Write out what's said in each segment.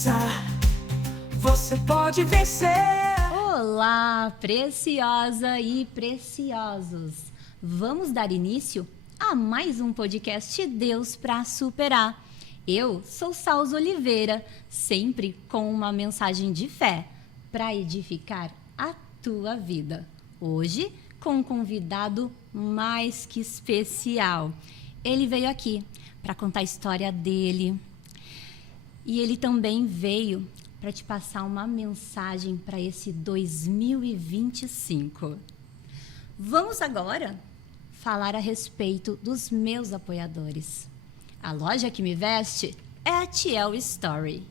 força, você pode vencer. Olá, preciosa e preciosos! Vamos dar início a mais um podcast Deus para Superar. Eu sou Salza Oliveira, sempre com uma mensagem de fé para edificar a tua vida. Hoje, com um convidado mais que especial. Ele veio aqui para contar a história dele. E ele também veio para te passar uma mensagem para esse 2025. Vamos agora falar a respeito dos meus apoiadores. A loja que me veste é a Tiel Story.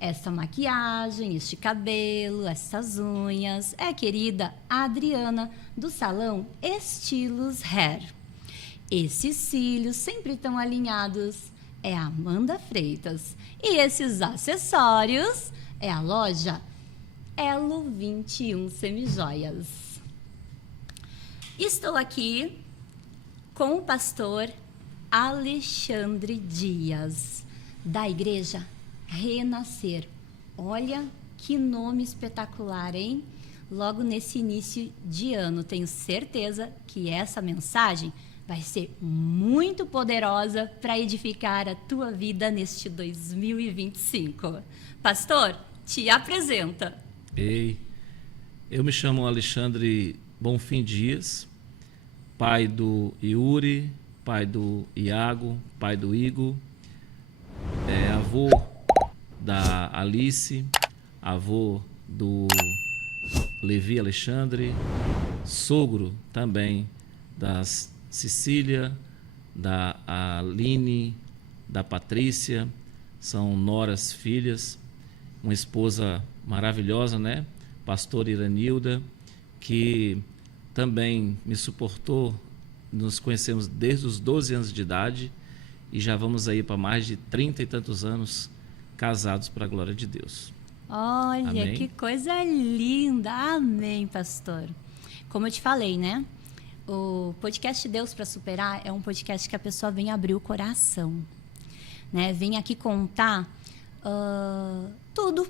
Esta maquiagem, este cabelo, essas unhas é a querida Adriana do salão Estilos Hair. Esses cílios sempre tão alinhados é a Amanda Freitas. E esses acessórios é a loja Elo 21 Semijoias. Estou aqui com o pastor Alexandre Dias, da Igreja Renascer. Olha que nome espetacular, hein? Logo nesse início de ano, tenho certeza que essa mensagem vai ser muito poderosa para edificar a tua vida neste 2025. Pastor, te apresenta. Ei, eu me chamo Alexandre Bonfim Dias, pai do Yuri, pai do Iago, pai do Igor, avô da Alice, avô do Levi Alexandre, sogro também das Cecília, da Aline, da Patrícia, são noras filhas, uma esposa maravilhosa, né? Pastora Iranilda, que também me suportou, nos conhecemos desde os 12 anos de idade e já vamos aí para mais de 30 e tantos anos casados para a glória de Deus. Olha, Amém. Que coisa linda! Amém, pastor. Como eu te falei, né? O podcast Deus para Superar é um podcast que a pessoa vem abrir o coração, né? Vem aqui contar tudo.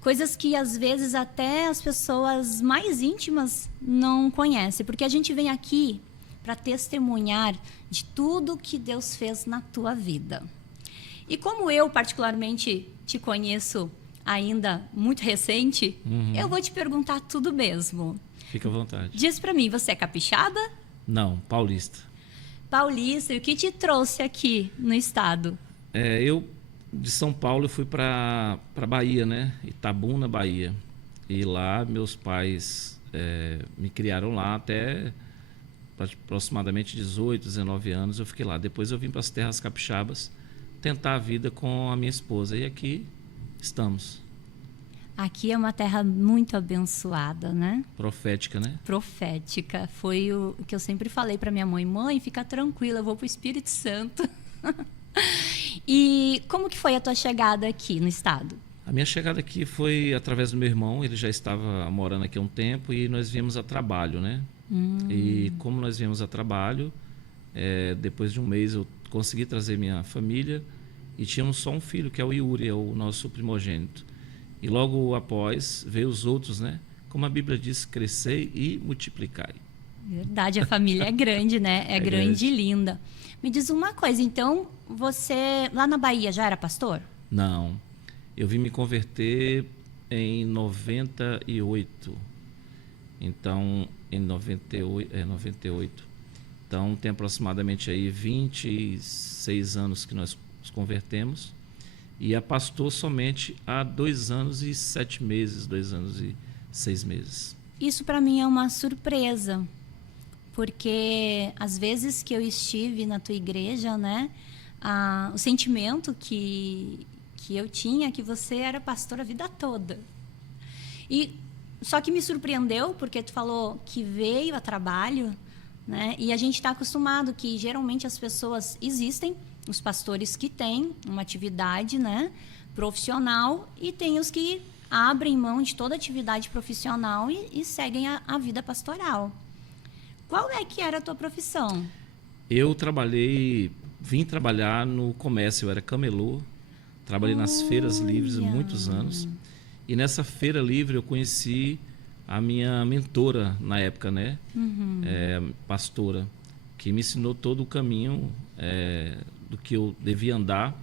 Coisas que às vezes até as pessoas mais íntimas não conhecem. Porque a gente vem aqui para testemunhar de tudo que Deus fez na tua vida. E como eu particularmente te conheço ainda muito recente, eu vou te perguntar tudo mesmo. Fica à vontade. Diz pra mim, você é capixaba? Não, paulista. Paulista, e o que te trouxe aqui no estado? Eu, de São Paulo, eu fui para Bahia, né? Itabuna, Bahia. E lá, meus pais me criaram lá até aproximadamente 18, 19 anos. Eu fiquei lá. Depois eu vim para as terras capixabas tentar a vida com a minha esposa. E aqui estamos. Aqui é uma terra muito abençoada, né? Profética, né? Profética. Foi o que eu sempre falei para minha mãe. Mãe, fica tranquila, eu vou pro Espírito Santo. E como que foi a tua chegada aqui no estado? A minha chegada aqui foi através do meu irmão. Ele já estava morando aqui há um tempo e nós viemos a trabalho, né? E como nós viemos a trabalho, depois de um mês eu consegui trazer minha família e tínhamos só um filho, que é o Yuri, é o nosso primogênito. E logo após veio os outros, né? Como a Bíblia diz, crescei e multiplicai. Verdade, a família é grande, né? É grande e linda. Me diz uma coisa, então, você lá na Bahia já era pastor? Não, eu vim me converter em 98. Então, em 98. Então, tem aproximadamente aí 26 anos que nós nos convertemos. E a pastor somente há 2 anos e 7 meses, 2 anos e 6 meses. Isso para mim é uma surpresa, porque às vezes que eu estive na tua igreja, né, o sentimento que eu tinha é que você era pastor a vida toda. E só que me surpreendeu porque tu falou que veio a trabalho, né? E a gente está acostumado que geralmente as pessoas existem. Os pastores que têm uma atividade, né, profissional e tem os que abrem mão de toda atividade profissional e seguem a vida pastoral. Qual é que era a tua profissão? Eu vim trabalhar no comércio, eu era camelô Trabalhei nas feiras livres há Olha. muitos anos. E nessa feira livre eu conheci a minha mentora na época, né? Pastora, que me ensinou todo o caminho do que eu devia andar.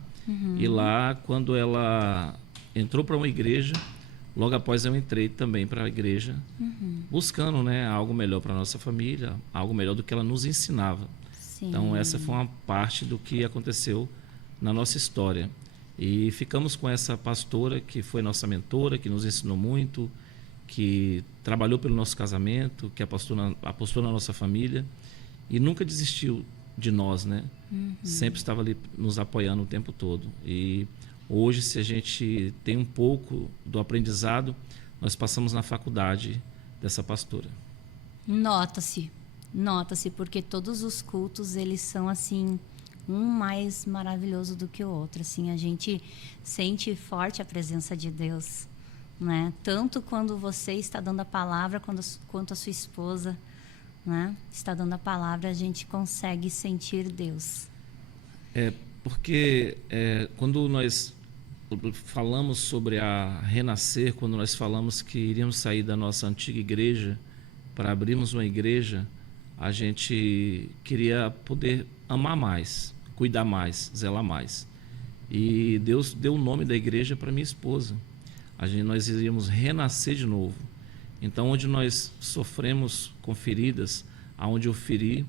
E lá, quando ela entrou para uma igreja, logo após eu entrei também para a igreja, buscando, né, algo melhor para a nossa família, algo melhor do que ela nos ensinava. Sim. Então, essa foi uma parte do que aconteceu na nossa história. E ficamos com essa pastora que foi nossa mentora, que nos ensinou muito, que trabalhou pelo nosso casamento, que apostou na nossa família e nunca desistiu de nós, né? Sempre estava ali nos apoiando o tempo todo. E hoje, se a gente tem um pouco do aprendizado, nós passamos na faculdade dessa pastora. Nota-se, porque todos os cultos, eles são assim, um mais maravilhoso do que o outro. Assim, a gente sente forte a presença de Deus, né? Tanto quando você está dando a palavra, quanto a sua esposa, né, está dando a palavra, a gente consegue sentir Deus. Porque quando nós falamos sobre a renascer, quando nós falamos que iríamos sair da nossa antiga igreja para abrirmos uma igreja, a gente queria poder amar mais, cuidar mais, zelar mais. E Deus deu o nome da igreja para minha esposa. Nós iríamos renascer de novo. Então, onde nós sofremos com feridas, aonde eu feri,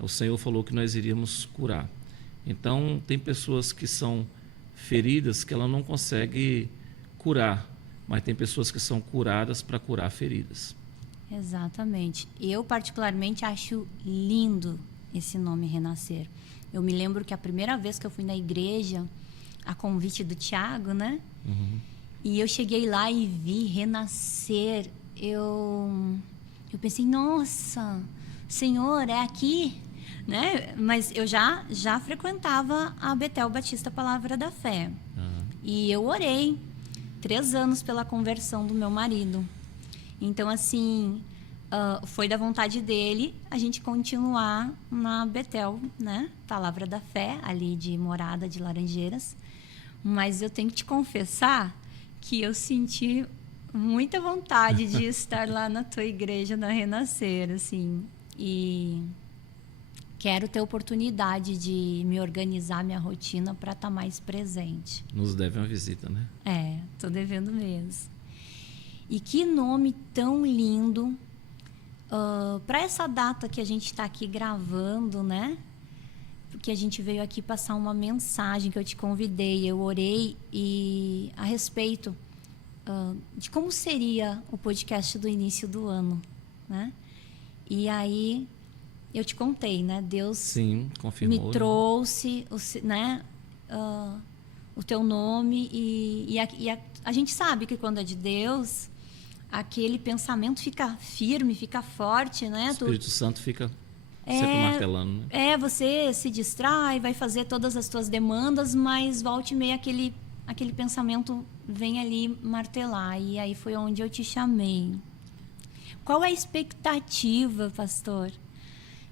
o Senhor falou que nós iríamos curar. Então, tem pessoas que são feridas que ela não consegue curar, mas tem pessoas que são curadas para curar feridas. Exatamente. Eu, particularmente, acho lindo esse nome Renascer. Eu me lembro que a primeira vez que eu fui na igreja, a convite do Tiago, né? E eu cheguei lá e vi Renascer. Eu pensei, nossa, Senhor, é aqui, né? Mas eu já frequentava a Betel Batista Palavra da Fé. E eu orei 3 anos pela conversão do meu marido. Então, assim, foi da vontade dele a gente continuar na Betel, né? Palavra da Fé, ali de Morada de Laranjeiras. Mas eu tenho que te confessar que eu senti muita vontade de estar lá na tua igreja, na Renascer, assim. E quero ter oportunidade de me organizar minha rotina para estar mais presente. Nos deve uma visita, né? Tô devendo mesmo. E que nome tão lindo para essa data que a gente está aqui gravando, né? Porque a gente veio aqui passar uma mensagem que eu te convidei, eu orei e a respeito de como seria o podcast do início do ano, né? E aí eu te contei, né? Deus Sim, confirmou, me trouxe, né? O teu nome e a gente sabe que quando é de Deus, aquele pensamento fica firme, fica forte, né? O Espírito Santo fica sempre martelando, né? Você se distrai, vai fazer todas as tuas demandas, mas volta e meia aquele pensamento vem ali martelar. E aí foi onde eu te chamei. Qual é a expectativa, pastor,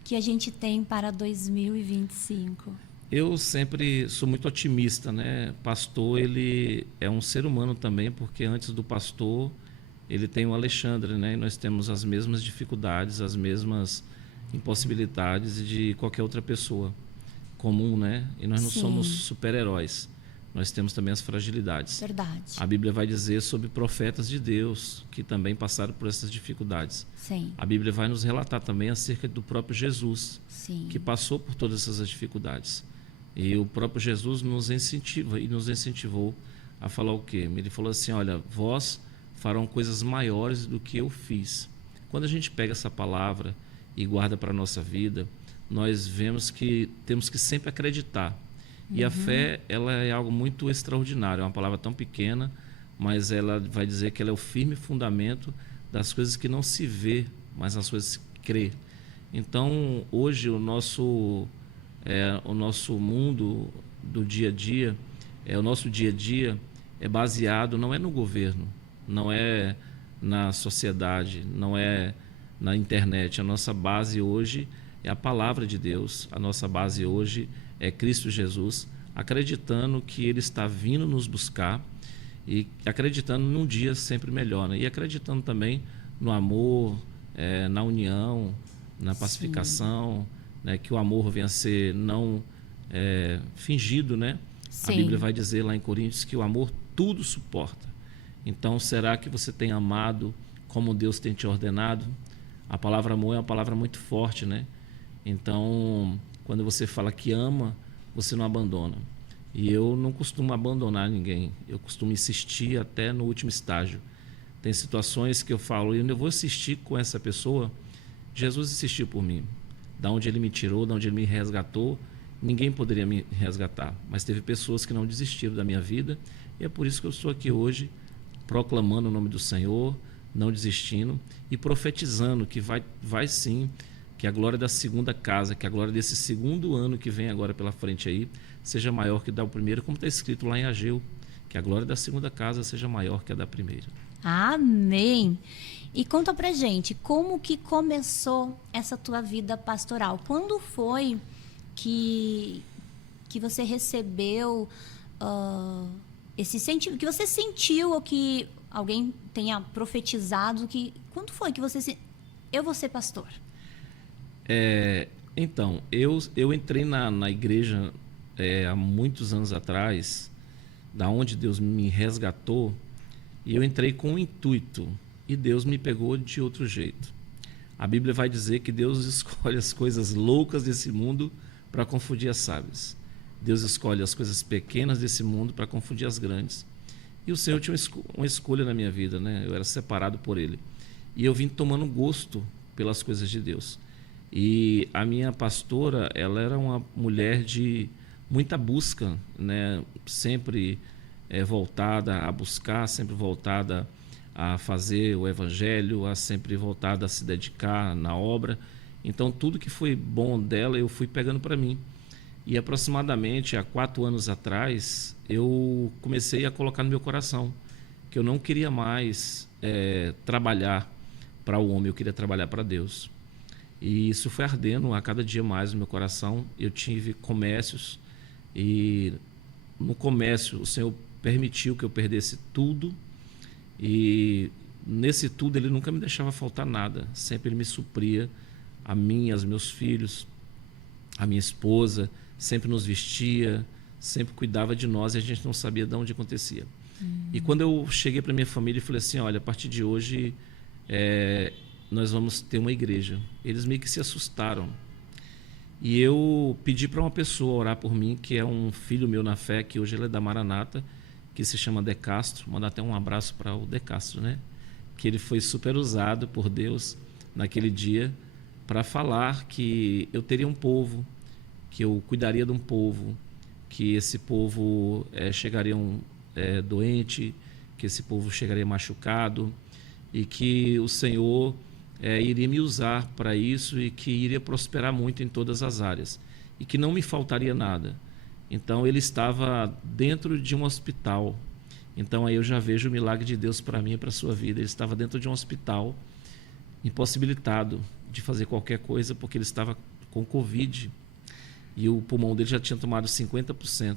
que a gente tem para 2025? Eu sempre sou muito otimista, né? Pastor, ele é um ser humano também, porque antes do pastor, ele tem o Alexandre, né? E nós temos as mesmas dificuldades, as mesmas impossibilidades de qualquer outra pessoa comum, né? E nós não Sim. somos super-heróis. Nós temos também as fragilidades. Verdade. A Bíblia vai dizer sobre profetas de Deus que também passaram por essas dificuldades. Sim. A Bíblia vai nos relatar também acerca do próprio Jesus, Sim. que passou por todas essas dificuldades. E o próprio Jesus nos incentiva e nos incentivou a falar o quê? Ele falou assim, olha, vós farão coisas maiores do que eu fiz. Quando a gente pega essa palavra e guarda para a nossa vida, nós vemos que temos que sempre acreditar. E a fé, ela é algo muito extraordinário, é uma palavra tão pequena, mas ela vai dizer que ela é o firme fundamento das coisas que não se vê, mas das coisas que se crê. Então, hoje, o nosso mundo do dia a dia, o nosso dia a dia é baseado, não é no governo, não é na sociedade, não é na internet. A nossa base hoje é a palavra de Deus, a nossa base hoje é Cristo Jesus, acreditando que Ele está vindo nos buscar e acreditando num dia sempre melhor, né? E acreditando também no amor, na união, na pacificação, né? Que o amor venha a ser não fingido, né? Sim. A Bíblia vai dizer lá em Coríntios que o amor tudo suporta. Então, será que você tem amado como Deus tem te ordenado? A palavra amor é uma palavra muito forte, né? Então, quando você fala que ama, você não abandona. E eu não costumo abandonar ninguém. Eu costumo insistir até no último estágio. Tem situações que eu falo, eu vou insistir com essa pessoa. Jesus insistiu por mim. Da onde Ele me tirou, da onde Ele me resgatou, ninguém poderia me resgatar. Mas teve pessoas que não desistiram da minha vida. E é por isso que eu estou aqui hoje, proclamando o nome do Senhor, não desistindo e profetizando que vai sim, que a glória da segunda casa, que a glória desse segundo ano que vem agora pela frente aí, seja maior que a da primeira, como está escrito lá em Ageu, que a glória da segunda casa seja maior que a da primeira. Amém. E conta pra gente, como que começou essa tua vida pastoral? Quando foi que você recebeu esse sentimento, que você sentiu ou que alguém tenha profetizado, quando foi que você eu vou ser pastor? Então, eu entrei na igreja há muitos anos atrás, da onde Deus me resgatou, e eu entrei com um intuito, e Deus me pegou de outro jeito. A Bíblia vai dizer que Deus escolhe as coisas loucas desse mundo para confundir as sábias. Deus escolhe as coisas pequenas desse mundo para confundir as grandes. E o Senhor tinha uma escolha na minha vida, né? Eu era separado por Ele. E eu vim tomando gosto pelas coisas de Deus. E a minha pastora, ela era uma mulher de muita busca, né? Sempre voltada a buscar, sempre voltada a fazer o evangelho, sempre voltada a se dedicar na obra. Então, tudo que foi bom dela, eu fui pegando para mim. E aproximadamente há 4 anos atrás, eu comecei a colocar no meu coração que eu não queria mais trabalhar para o homem, eu queria trabalhar para Deus. E isso foi ardendo a cada dia mais no meu coração. Eu tive comércios e no comércio o Senhor permitiu que eu perdesse tudo. E nesse tudo Ele nunca me deixava faltar nada. Sempre Ele me supria, a mim, aos meus filhos, a minha esposa, sempre nos vestia, sempre cuidava de nós e a gente não sabia de onde acontecia. E quando eu cheguei para minha família e falei assim, olha, a partir de hoje nós vamos ter uma igreja. Eles meio que se assustaram. E eu pedi para uma pessoa orar por mim, que é um filho meu na fé, que hoje ele é da Maranata, que se chama De Castro. Mandar até um abraço para o De Castro, né? Que ele foi super usado por Deus naquele dia para falar que eu teria um povo, que eu cuidaria de um povo, que esse povo chegaria doente, que esse povo chegaria machucado e que o Senhor iria me usar para isso e que iria prosperar muito em todas as áreas e que não me faltaria nada. Então ele estava dentro de um hospital. Então aí eu já vejo o milagre de Deus para mim e para a sua vida. Ele estava dentro de um hospital, impossibilitado de fazer qualquer coisa porque ele estava com Covid. E o pulmão dele já tinha tomado 50%.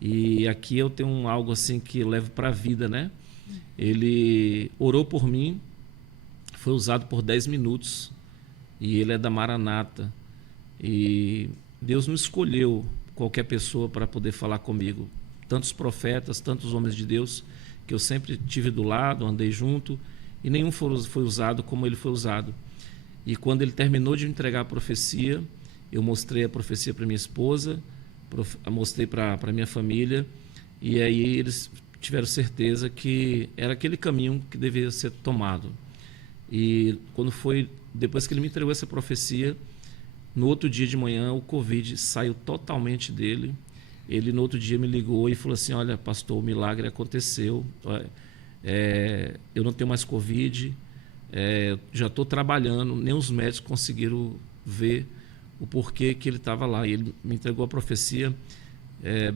E aqui eu tenho algo assim que eu levo para a vida, né? Ele orou por mim, foi usado por 10 minutos. E ele é da Maranata. E Deus não escolheu qualquer pessoa para poder falar comigo. Tantos profetas, tantos homens de Deus, que eu sempre tive do lado, andei junto, e nenhum foi usado como ele foi usado. E quando ele terminou de entregar a profecia, eu mostrei a profecia para minha esposa, mostrei para minha família, e aí eles tiveram certeza que era aquele caminho que deveria ser tomado. E depois que ele me entregou essa profecia, no outro dia de manhã o Covid saiu totalmente dele. Ele no outro dia me ligou e falou assim, olha pastor, o milagre aconteceu, eu não tenho mais Covid, já estou trabalhando, nem os médicos conseguiram ver o porquê que ele estava lá. E ele me entregou a profecia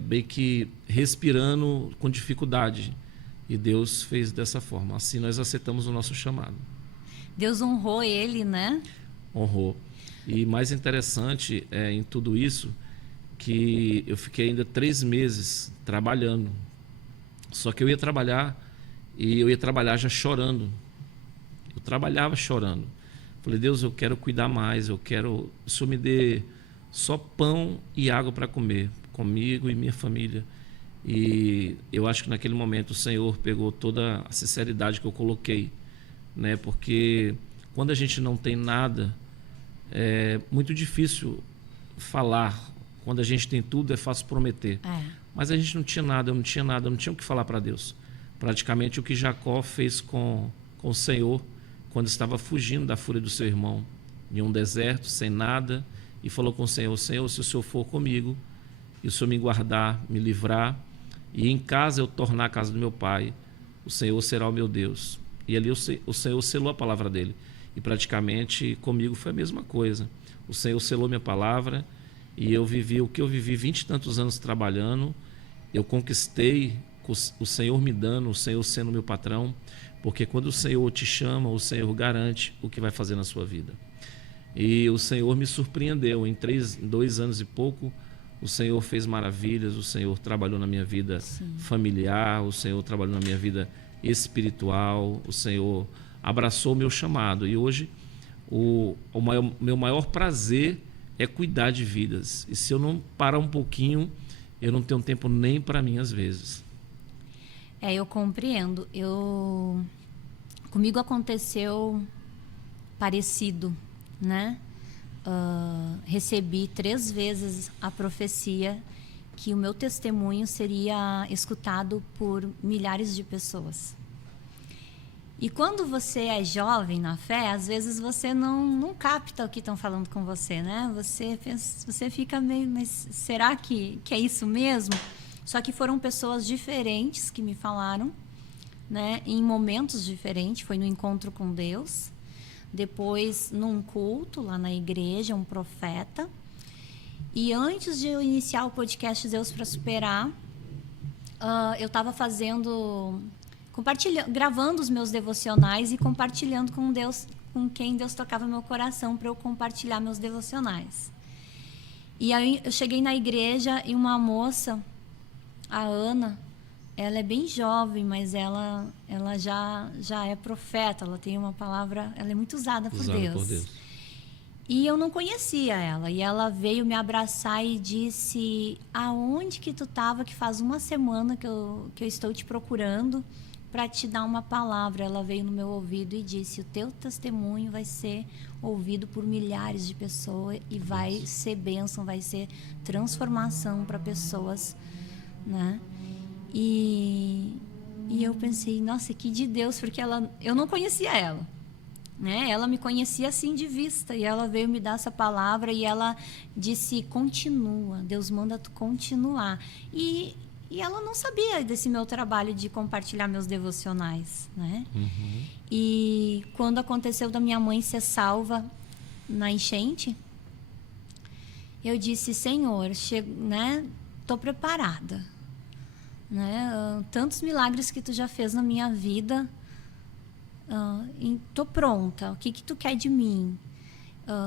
bem que respirando com dificuldade. E Deus fez dessa forma. Assim nós aceitamos o nosso chamado. Deus honrou ele, né? Honrou. E mais interessante em tudo isso, que eu fiquei ainda 3 meses trabalhando. Só que eu ia trabalhar e eu ia trabalhar já chorando. Eu trabalhava chorando. Falei, Deus, eu quero cuidar mais, eu quero... O Senhor me dê só pão e água para comer, comigo e minha família. E eu acho que naquele momento o Senhor pegou toda a sinceridade que eu coloquei, né? Porque quando a gente não tem nada, é muito difícil falar. Quando a gente tem tudo, é fácil prometer. Mas a gente não tinha nada, eu não tinha nada, eu não tinha o que falar para Deus. Praticamente o que Jacó fez com o Senhor quando estava fugindo da fúria do seu irmão, em um deserto, sem nada, e falou com o Senhor, Senhor, se o Senhor for comigo, e o Senhor me guardar, me livrar, e em casa eu tornar a casa do meu pai, o Senhor será o meu Deus. E ali o Senhor selou a palavra dele. E praticamente comigo foi a mesma coisa. O Senhor selou minha palavra, e eu vivi o que eu vivi 20 e tantos anos trabalhando. Eu conquistei, o Senhor me dando, o Senhor sendo meu patrão, porque quando o Senhor te chama, o Senhor garante o que vai fazer na sua vida. E o Senhor me surpreendeu. Em 2 anos e pouco, o Senhor fez maravilhas, o Senhor trabalhou na minha vida familiar, o Senhor trabalhou na minha vida espiritual, o Senhor abraçou o meu chamado. E hoje, meu maior prazer é cuidar de vidas. E se eu não parar um pouquinho, eu não tenho tempo nem para mim às vezes. Eu compreendo. Comigo aconteceu parecido, né? Recebi 3 vezes a profecia que o meu testemunho seria escutado por milhares de pessoas. E quando você é jovem na fé, às vezes você não capta o que estão falando com você, né? Você fica meio, mas será que é isso mesmo? Só que foram pessoas diferentes que me falaram, né? Em momentos diferentes. Foi no encontro com Deus, depois num culto lá na igreja, um profeta. E antes de eu iniciar o podcast Deus para Superar, eu estava gravando os meus devocionais e compartilhando com Deus, com quem Deus tocava meu coração para eu compartilhar meus devocionais. E aí eu cheguei na igreja e uma moça, a Ana, ela é bem jovem, mas ela já é profeta, ela tem uma palavra, ela é muito usada por Deus. E eu não conhecia ela, e ela veio me abraçar e disse, aonde que tu estava, que faz uma semana que eu estou te procurando para te dar uma palavra. Ela veio no meu ouvido e disse, o teu testemunho vai ser ouvido por milhares de pessoas e vai ser bênção, vai ser transformação para pessoas, né? E eu pensei, nossa, que de Deus, porque eu não conhecia ela, né? Ela me conhecia assim de vista, e ela veio me dar essa palavra e ela disse, continua, Deus manda tu continuar. E ela não sabia desse meu trabalho de compartilhar meus devocionais, né? E quando aconteceu da minha mãe ser salva na enchente, eu disse, Senhor, né? Tô preparada, né? Tantos milagres que tu já fez na minha vida, tô pronta. O que tu quer de mim?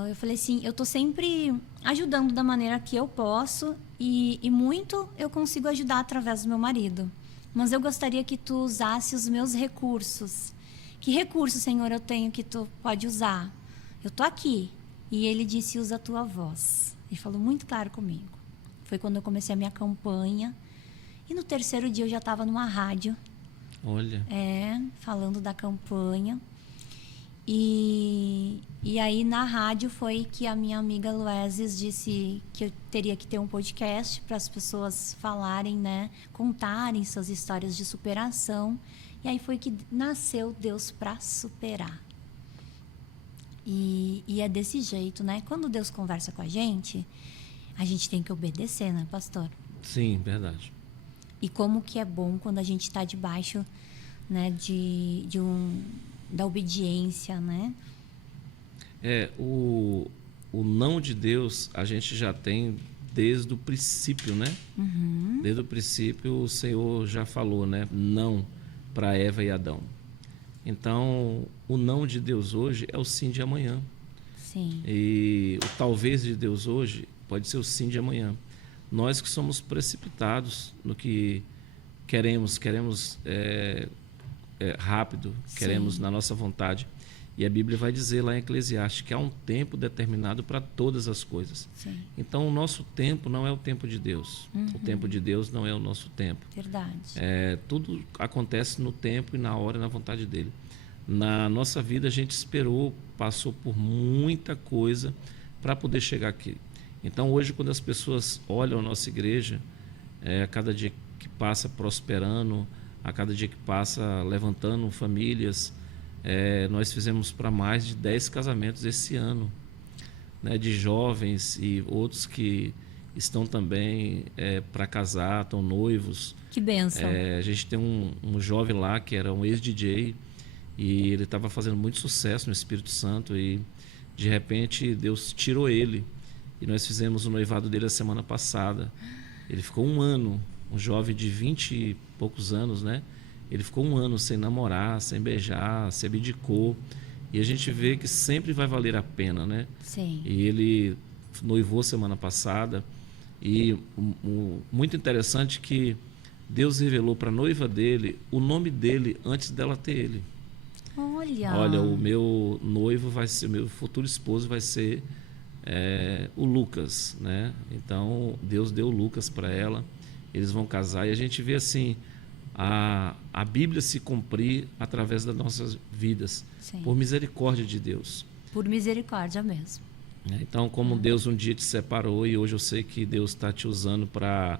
Eu falei assim, eu tô sempre ajudando da maneira que eu posso e muito eu consigo ajudar através do meu marido. Mas eu gostaria que tu usasse os meus recursos. Que recursos, Senhor, eu tenho que tu pode usar? Eu tô aqui. E ele disse, usa a tua voz. Ele falou muito claro comigo. Foi quando eu comecei a minha campanha. E no 3º dia eu já estava numa rádio. Olha. Falando da campanha. E aí na rádio foi que a minha amiga Luezes disse que eu teria que ter um podcast para as pessoas falarem, né? Contarem suas histórias de superação. E aí foi que nasceu Deus para Superar. E é desse jeito, né? Quando Deus conversa com a gente tem que obedecer, né, pastor? Sim, verdade. E como que é bom quando a gente está debaixo, né, da obediência, né? O não de Deus a gente já tem desde o princípio, né? Desde o princípio o Senhor já falou, né? Não para Eva e Adão. Então, o não de Deus hoje é o sim de amanhã. Sim. E o talvez de Deus hoje pode ser o sim de amanhã. nós que somos precipitados no que queremos rápido, queremos na nossa vontade. E a Bíblia vai dizer lá em Eclesiastes que há um tempo determinado para todas as coisas. Sim. Então, o nosso tempo não é o tempo de Deus. O tempo de Deus não é o nosso tempo. Verdade. Tudo acontece no tempo e na hora e na vontade dele. Na nossa vida, a gente esperou, passou por muita coisa para poder chegar aqui. Então, hoje, quando as pessoas olham a nossa igreja, a cada dia que passa prosperando, a cada dia que passa levantando famílias, nós fizemos para mais de 10 casamentos esse ano, né, de jovens e outros que estão também para casar, estão noivos. Que bênção. A gente tem um jovem lá que era um ex-DJ e ele estava fazendo muito sucesso no Espírito Santo e de repente Deus tirou ele e nós fizemos o noivado dele a semana passada. Ele ficou um ano, um jovem de 20 e poucos anos, né? Ele ficou um ano sem namorar, sem beijar, se abdicou. E a gente vê que sempre vai valer a pena, né? Sim. E ele noivou semana passada. E muito interessante que Deus revelou para a noiva dele o nome dele antes dela ter ele. Olha, o meu noivo vai ser, o meu futuro esposo vai ser o Lucas, né? Então, Deus deu o Lucas para ela. Eles vão casar. E a gente vê assim... A Bíblia se cumprir através das nossas vidas. Sim. Por misericórdia de Deus. Por misericórdia mesmo. Então, como Deus um dia te separou e hoje eu sei que Deus está te usando para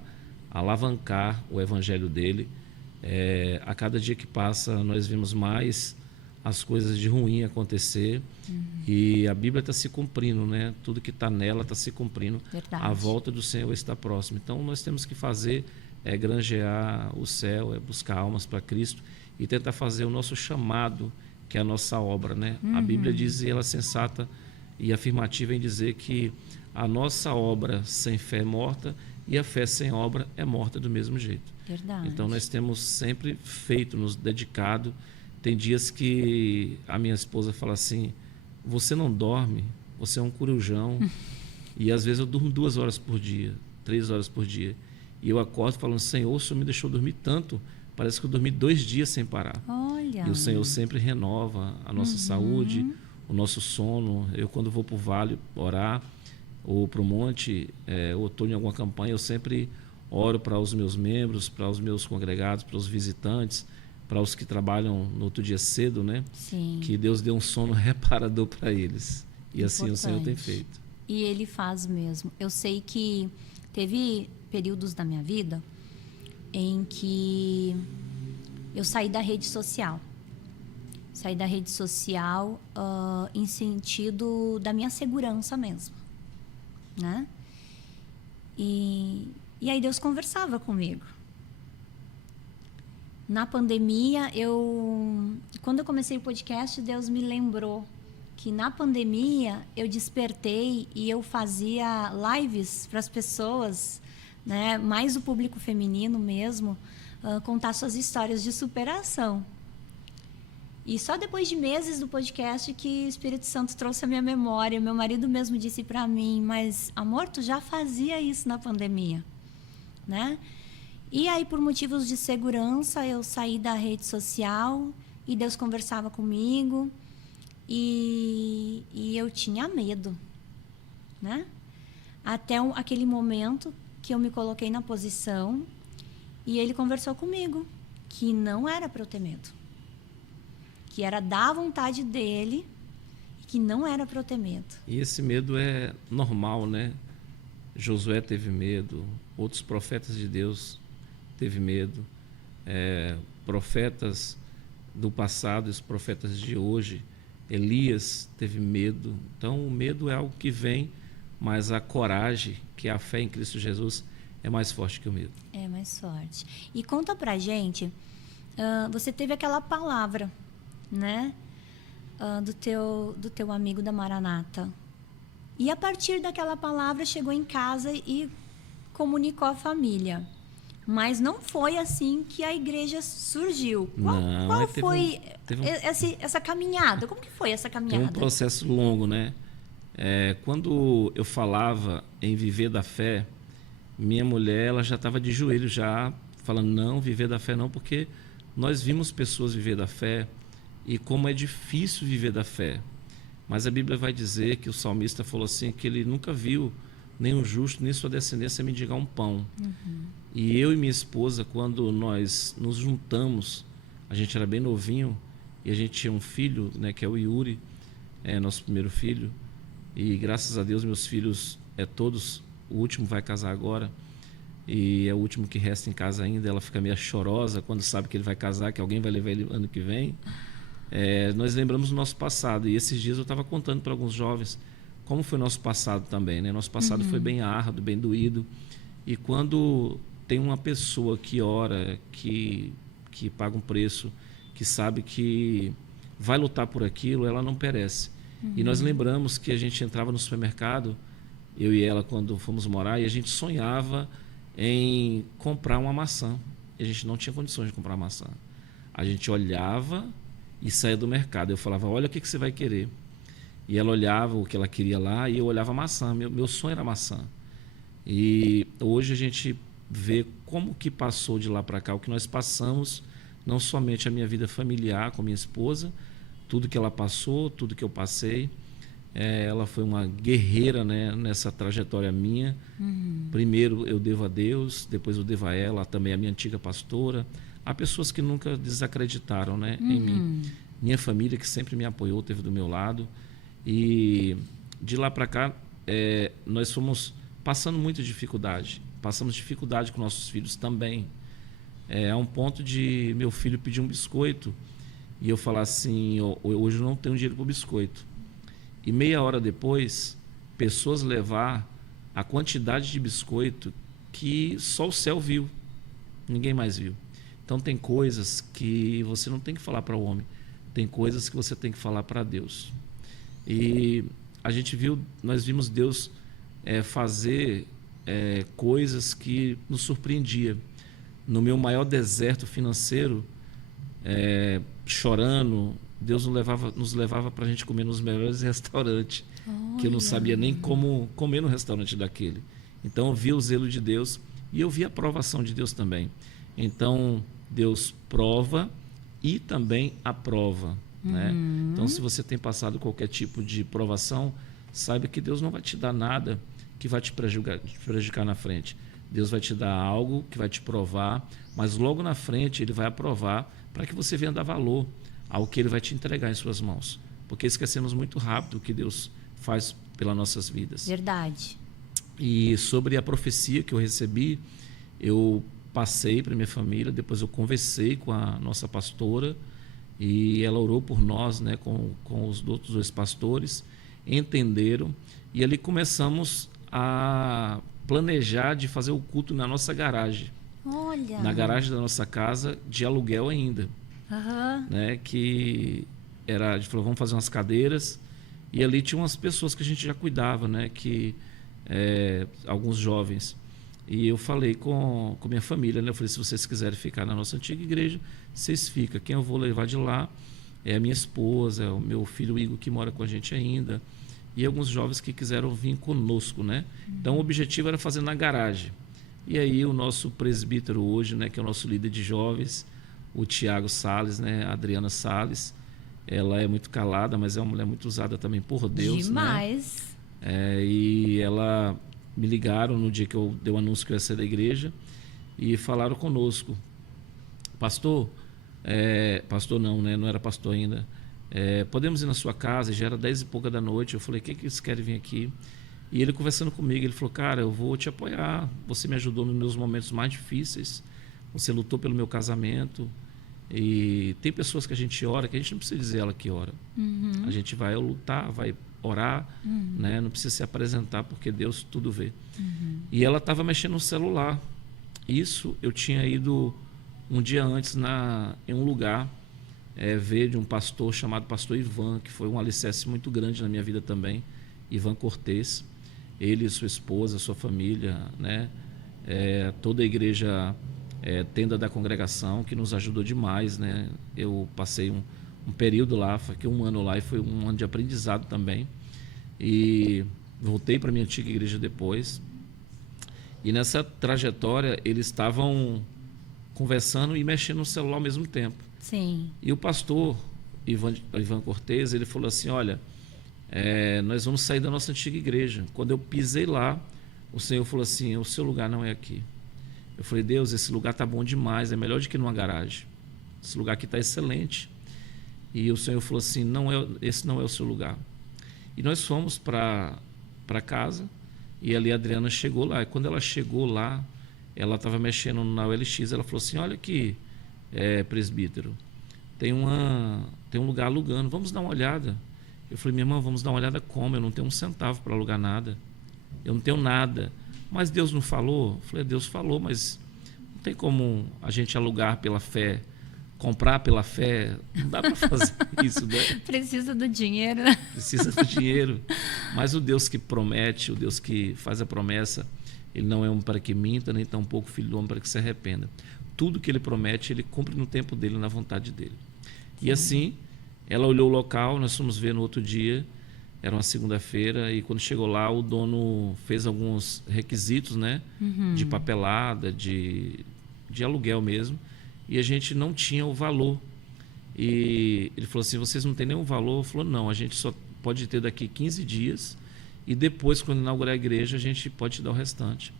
alavancar o evangelho dele, a cada dia que passa nós vemos mais as coisas de ruim acontecer e a Bíblia está se cumprindo, né? Tudo que está nela está se cumprindo. Verdade. A volta do Senhor está próxima. Então, nós temos que fazer granjear o céu, buscar almas para Cristo e tentar fazer o nosso chamado, que é a nossa obra, né? A Bíblia diz, e ela é sensata e afirmativa em dizer que a nossa obra sem fé é morta e a fé sem obra é morta do mesmo jeito. Verdade. Então nós temos sempre feito, nos dedicado. Tem dias que a minha esposa fala assim, você não dorme, você é um corujão. E às vezes eu durmo 2 horas por dia, 3 horas por dia. E eu acordo falando, Senhor, o Senhor me deixou dormir tanto, parece que eu dormi 2 dias sem parar. Olha. E o Senhor sempre renova a nossa saúde, o nosso sono. Eu, quando vou para o vale orar, ou para o monte, ou estou em alguma campanha, eu sempre oro para os meus membros, para os meus congregados, para os visitantes, para os que trabalham no outro dia cedo, né? Sim. Que Deus dê um sono reparador para eles. E assim o Senhor tem Importante. feito. E Ele faz mesmo. Eu sei que teve períodos da minha vida em que eu saí da rede social. Saí da rede social em sentido da minha segurança mesmo, né? E aí Deus conversava comigo. Na pandemia, quando eu comecei o podcast, Deus me lembrou que na pandemia eu despertei e eu fazia lives para as pessoas, né, mais o público feminino mesmo, contar suas histórias de superação. E só depois de meses do podcast que o Espírito Santo trouxe a minha memória. Meu marido mesmo disse para mim, mas amor, tu já fazia isso na pandemia, né? E aí, por motivos de segurança, eu saí da rede social e Deus conversava comigo e eu tinha medo, né? Até aquele momento que eu me coloquei na posição e Ele conversou comigo que não era para eu ter medo, que era da vontade dEle e que não era para eu ter medo. E esse medo é normal, né? Josué teve medo, outros profetas de Deus teve medo, profetas do passado e os profetas de hoje, Elias teve medo. Então o medo é algo que vem, mas a coragem, que é a fé em Cristo Jesus, é mais forte que o medo. É mais forte. E conta pra gente, você teve aquela palavra, né, do teu amigo da Maranata. E a partir daquela palavra chegou em casa e comunicou à família. Mas não foi assim que a igreja surgiu. Qual foi essa caminhada? Como que foi essa caminhada? Tem um processo longo, né? Quando eu falava em viver da fé, minha mulher, ela já estava de joelho já, falando, não, viver da fé não, porque nós vimos pessoas viver da fé e como é difícil viver da fé. Mas a Bíblia vai dizer que o salmista falou assim, que ele nunca viu nenhum justo, nem sua descendência mendigar um pão. E eu e minha esposa, quando nós nos juntamos, a gente era bem novinho, e a gente tinha um filho, né, que é o Yuri, nosso primeiro filho, e graças a Deus meus filhos, todos, o último vai casar agora, e é o último que resta em casa ainda. Ela fica meio chorosa quando sabe que ele vai casar, que alguém vai levar ele ano que vem. Nós lembramos do nosso passado, e esses dias eu estava contando para alguns jovens como foi nosso passado também, né? Nosso passado foi bem árduo, bem doído, e quando tem uma pessoa que ora, que paga um preço, que sabe que vai lutar por aquilo, ela não perece. E nós lembramos que a gente entrava no supermercado, eu e ela, quando fomos morar, e a gente sonhava em comprar uma maçã. E a gente não tinha condições de comprar maçã. A gente olhava e saía do mercado. Eu falava, olha o que você vai querer. E ela olhava o que ela queria lá e eu olhava a maçã. Meu sonho era maçã. E hoje a gente vê como que passou de lá para cá, o que nós passamos, não somente a minha vida familiar com minha esposa, tudo que ela passou, tudo que eu passei. Ela foi uma guerreira, né, nessa trajetória minha. Primeiro eu devo a Deus, depois eu devo a ela, também a minha antiga pastora. Há pessoas que nunca desacreditaram, né, em mim. Minha família, que sempre me apoiou, esteve do meu lado. E de lá para cá, nós fomos passando muita dificuldade. Passamos dificuldade com nossos filhos também. A um ponto de meu filho pedir um biscoito e eu falar assim, hoje eu não tenho dinheiro para o biscoito. E meia hora depois, pessoas levar a quantidade de biscoito que só o céu viu, ninguém mais viu. Então tem coisas que você não tem que falar para o homem, tem coisas que você tem que falar para Deus. E a gente nós vimos Deus fazer coisas que nos surpreendia. No meu maior deserto financeiro, chorando, Deus nos levava para a gente comer nos melhores restaurantes, que eu não sabia nem como comer no restaurante daquele. Então eu via o zelo de Deus e eu via a provação de Deus também. Então Deus prova e também aprova, né? Então se você tem passado qualquer tipo de provação, saiba que Deus não vai te dar nada que vai te prejudicar na frente. Deus vai te dar algo que vai te provar, mas logo na frente Ele vai aprovar para que você venha dar valor ao que Ele vai te entregar em suas mãos. Porque esquecemos muito rápido o que Deus faz pelas nossas vidas. Verdade. E sobre a profecia que eu recebi, eu passei para minha família, depois eu conversei com a nossa pastora e ela orou por nós, né, com os outros dois pastores, entenderam, e ali começamos a planejar de fazer o culto na nossa garagem. Olha. Na garagem da nossa casa, de aluguel ainda. Né, que a gente falou, vamos fazer umas cadeiras, e ali tinha umas pessoas que a gente já cuidava, né, alguns jovens. E eu falei com minha família, né, eu falei, se vocês quiserem ficar na nossa antiga igreja, vocês ficam. Quem eu vou levar de lá é a minha esposa, é o meu filho Igor, que mora com a gente ainda, e alguns jovens que quiseram vir conosco, né? Então o objetivo era fazer na garagem. E aí o nosso presbítero hoje, né, que é o nosso líder de jovens, o Tiago Salles, né, a Adriana Salles, ela é muito calada, mas é uma mulher muito usada também por Deus. Demais. Né? E ela me ligaram no dia que eu dei o anúncio que eu ia sair da igreja e falaram conosco, pastor, pastor não, né, não era pastor ainda, podemos ir na sua casa? Já era 10 e pouca da noite. Eu falei, o que eles querem vir aqui? E ele conversando comigo, ele falou, cara, eu vou te apoiar, você me ajudou nos meus momentos mais difíceis, você lutou pelo meu casamento, e tem pessoas que a gente ora, que a gente não precisa dizer ela que ora. A gente vai lutar, vai orar, né? Não precisa se apresentar, porque Deus tudo vê. E ela estava mexendo no celular. Isso eu tinha ido um dia antes em um lugar ver de um pastor chamado pastor Ivan, que foi um alicerce muito grande na minha vida também, Ivan Cortez, ele e sua esposa, sua família, né? Toda a igreja tenda da congregação, que nos ajudou demais, né? Eu passei um período lá, fiquei um ano lá e foi um ano de aprendizado também, e voltei para minha antiga igreja depois. E nessa trajetória, eles estavam conversando e mexendo no celular ao mesmo tempo. Sim. E o pastor, Ivan Cortez, ele falou assim, olha, nós vamos sair da nossa antiga igreja. Quando eu pisei lá, o Senhor falou assim, o seu lugar não é aqui. Eu falei, Deus, esse lugar está bom demais, é melhor do que numa garagem. Esse lugar aqui está excelente. E o Senhor falou assim, esse não é o seu lugar. E nós fomos para casa, e ali a Adriana chegou lá. E quando ela chegou lá, ela estava mexendo na OLX, ela falou assim, olha aqui, presbítero, tem um lugar alugando, vamos dar uma olhada. Eu falei, minha irmã, vamos dar uma olhada como? Eu não tenho um centavo para alugar nada. Eu não tenho nada. Mas Deus não falou? Eu falei, Deus falou, mas não tem como a gente alugar pela fé, comprar pela fé, não dá para fazer isso, né? Precisa do dinheiro. Precisa do dinheiro. Mas o Deus que promete, o Deus que faz a promessa, ele não é homem para que minta, nem tampouco filho do homem para que se arrependa. Tudo que ele promete, ele cumpre no tempo dele, na vontade dele. Sim. E assim, ela olhou o local, nós fomos ver no outro dia, era uma segunda-feira, e quando chegou lá, o dono fez alguns requisitos, né? De papelada, de aluguel mesmo, e a gente não tinha o valor. E ele falou assim, vocês não têm nenhum valor? Falou, não, a gente só pode ter daqui 15 dias, e depois, quando inaugurar a igreja, a gente pode te dar o restante.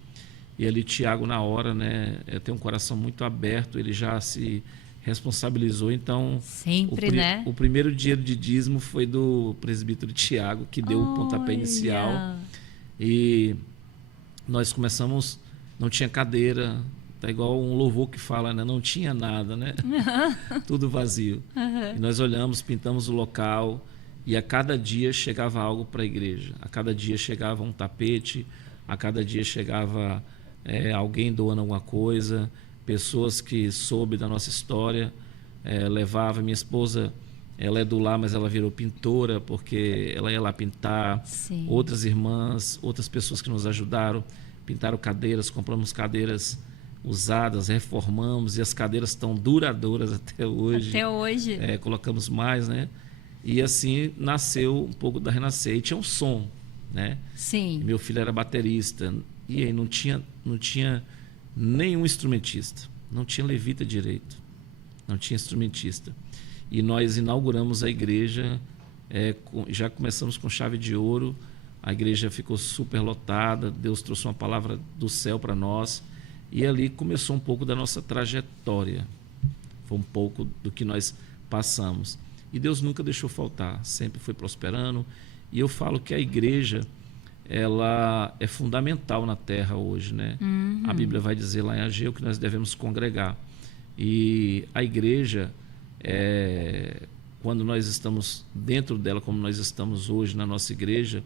E ali Tiago, na hora, né, tem um coração muito aberto, ele já se responsabilizou. Então, sempre, né? O primeiro dinheiro de dízimo foi do presbítero Tiago, que deu o pontapé inicial. E nós começamos, não tinha cadeira, tá igual um louvor que fala, né? Não tinha nada, né? Tudo vazio. E nós olhamos, pintamos o local, e a cada dia chegava algo para a igreja. A cada dia chegava um tapete, a cada dia chegava alguém doando alguma coisa, pessoas que soube da nossa história, levava. Minha esposa, ela é do lar, mas ela virou pintora, porque ela ia lá pintar. Sim. Outras irmãs, outras pessoas que nos ajudaram, pintaram cadeiras, compramos cadeiras usadas, reformamos, e as cadeiras estão duradouras até hoje. Até hoje. Colocamos mais, né? E assim nasceu um pouco da Renascer. E tinha um som, né? Sim. E meu filho era baterista, e aí não tinha nenhum instrumentista, não tinha levita direito, não tinha instrumentista. E nós inauguramos a igreja, já começamos com chave de ouro, a igreja ficou super lotada, Deus trouxe uma palavra do céu para nós, e ali começou um pouco da nossa trajetória, foi um pouco do que nós passamos. E Deus nunca deixou faltar, sempre foi prosperando. E eu falo que a igreja, ela é fundamental na terra hoje, né? A Bíblia vai dizer lá em Ageu que nós devemos congregar. E a igreja, quando nós estamos dentro dela, como nós estamos hoje na nossa igreja,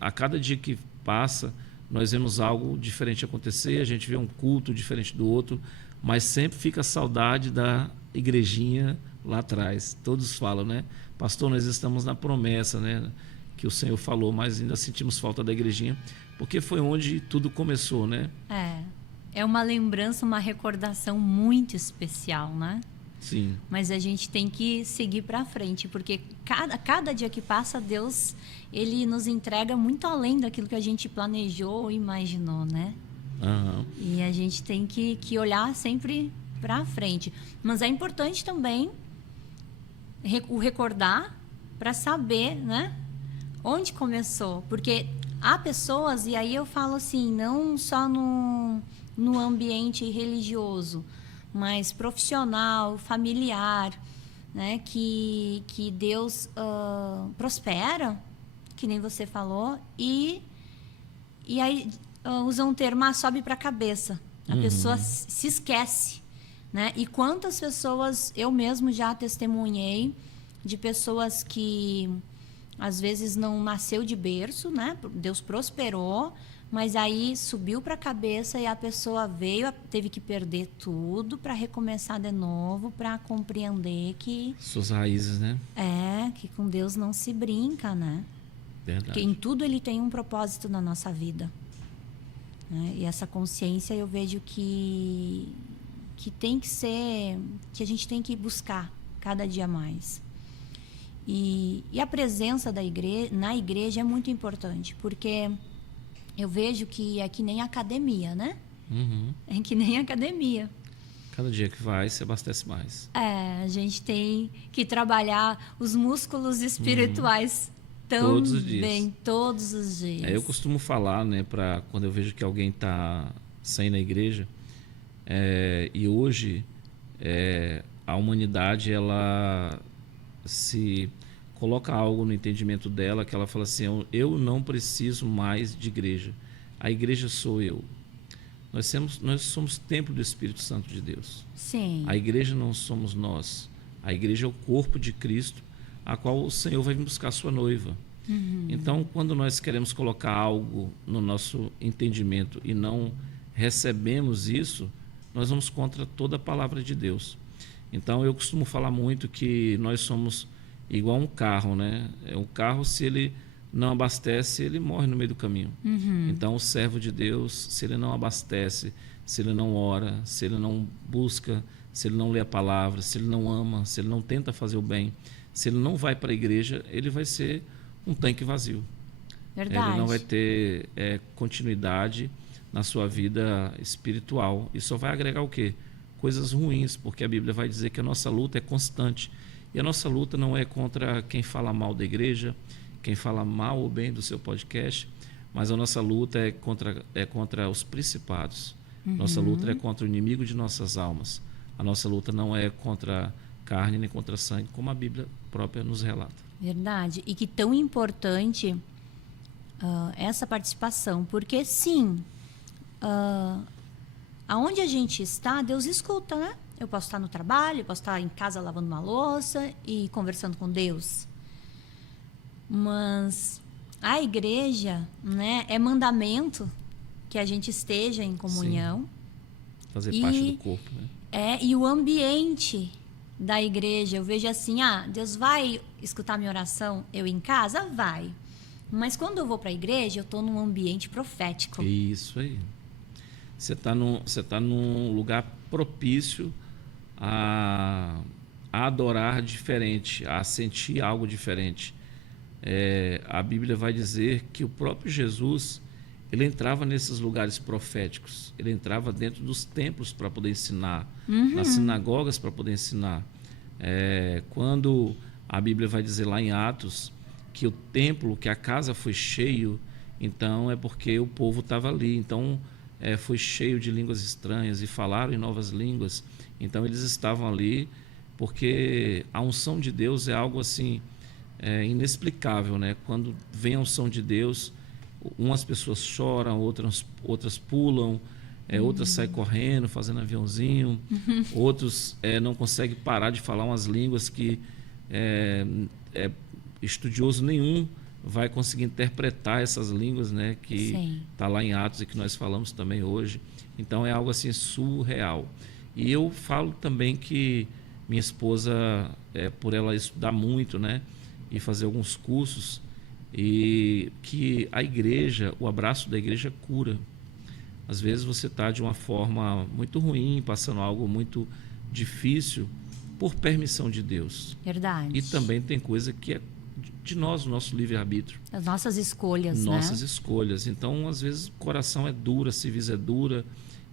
a cada dia que passa, nós vemos algo diferente acontecer, a gente vê um culto diferente do outro, mas sempre fica a saudade da igrejinha lá atrás. Todos falam, né? Pastor, nós estamos na promessa, né? Que o Senhor falou, mas ainda sentimos falta da igrejinha, porque foi onde tudo começou, né? É uma lembrança, uma recordação muito especial, né? Sim. Mas a gente tem que seguir para frente, porque cada dia que passa, Deus, ele nos entrega muito além daquilo que a gente planejou ou imaginou, né? E a gente tem que olhar sempre para frente. Mas é importante também o recordar para saber, né? Onde começou. Porque há pessoas, e aí eu falo assim, não só no ambiente religioso, mas profissional, familiar, né? Que Deus prospera, que nem você falou, e aí usam um termo, sobe para a cabeça. A pessoa se esquece, né? E quantas pessoas, eu mesmo já testemunhei, de pessoas que às vezes não nasceu de berço, né? Deus prosperou, mas aí subiu para a cabeça e a pessoa teve que perder tudo para recomeçar de novo, para compreender que... Suas raízes, né? Que com Deus não se brinca, né? Verdade. Porque em tudo ele tem um propósito na nossa vida. Né? E essa consciência eu vejo que tem que ser... que a gente tem que buscar cada dia mais. E a presença na igreja é muito importante, porque eu vejo que é que nem academia, né? Uhum. É que nem academia. Cada dia que vai, se abastece mais. A gente tem que trabalhar os músculos espirituais Todos os dias. também, todos os dias. Eu costumo falar, né, quando eu vejo que alguém está sem na igreja, e hoje a humanidade, ela se coloca algo no entendimento dela, que ela fala assim, eu não preciso mais de igreja, a igreja sou eu. Nós somos templo do Espírito Santo de Deus. Sim. A igreja não somos nós. A igreja é o corpo de Cristo, a qual o Senhor vai vir buscar a sua noiva. Uhum. Então, quando nós queremos colocar algo no nosso entendimento e não recebemos isso, nós vamos contra toda a palavra de Deus. Então, eu costumo falar muito que nós somos igual um carro, né? Um carro, se ele não abastece, ele morre no meio do caminho. Uhum. Então, o servo de Deus, se ele não abastece, se ele não ora, se ele não busca, se ele não lê a palavra, se ele não ama, se ele não tenta fazer o bem, se ele não vai para a igreja, ele vai ser um tanque vazio. Verdade. Ele não vai ter continuidade na sua vida espiritual. E só vai agregar o quê? Coisas ruins, porque a Bíblia vai dizer que a nossa luta é constante. E a nossa luta não é contra quem fala mal da igreja, quem fala mal ou bem do seu podcast, mas a nossa luta é contra os principados. Uhum. Nossa luta é contra o inimigo de nossas almas. A nossa luta não é contra carne nem contra sangue, como a Bíblia própria nos relata. Verdade. E que tão importante essa participação, porque sim, aonde a gente está, Deus escuta, né? Eu posso estar no trabalho, eu posso estar em casa lavando uma louça e conversando com Deus. Mas a igreja, né, é mandamento que a gente esteja em comunhão. Sim. Fazer parte do corpo, né? E o ambiente da igreja, eu vejo assim, Deus vai escutar minha oração eu em casa? Vai. Mas quando eu vou para a igreja, eu estou num ambiente profético. Isso aí. Você tá num lugar propício a adorar diferente, a sentir algo diferente. A Bíblia vai dizer que o próprio Jesus, ele entrava nesses lugares proféticos, ele entrava dentro dos templos para poder ensinar, nas sinagogas para poder ensinar. Quando a Bíblia vai dizer lá em Atos que o templo, que a casa foi cheio, então é porque o povo estava ali, então foi cheio de línguas estranhas e falaram em novas línguas, então eles estavam ali porque a unção de Deus é algo assim inexplicável, né? Quando vem a unção de Deus, umas pessoas choram, outras pulam, outras saem correndo, fazendo aviãozinho, outros não conseguem parar de falar umas línguas que estudioso nenhum vai conseguir interpretar essas línguas, né? Que está lá em Atos e que nós falamos também hoje. Então é algo assim surreal. E eu falo também que minha esposa, por ela estudar muito, né? E fazer alguns cursos, e que a igreja, o abraço da igreja cura. Às vezes você está de uma forma muito ruim, passando algo muito difícil, por permissão de Deus. Verdade. E também tem coisa que é de nós, o nosso livre-arbítrio. As nossas escolhas, Nossas escolhas. Então, às vezes, o coração é duro, a cerviz é dura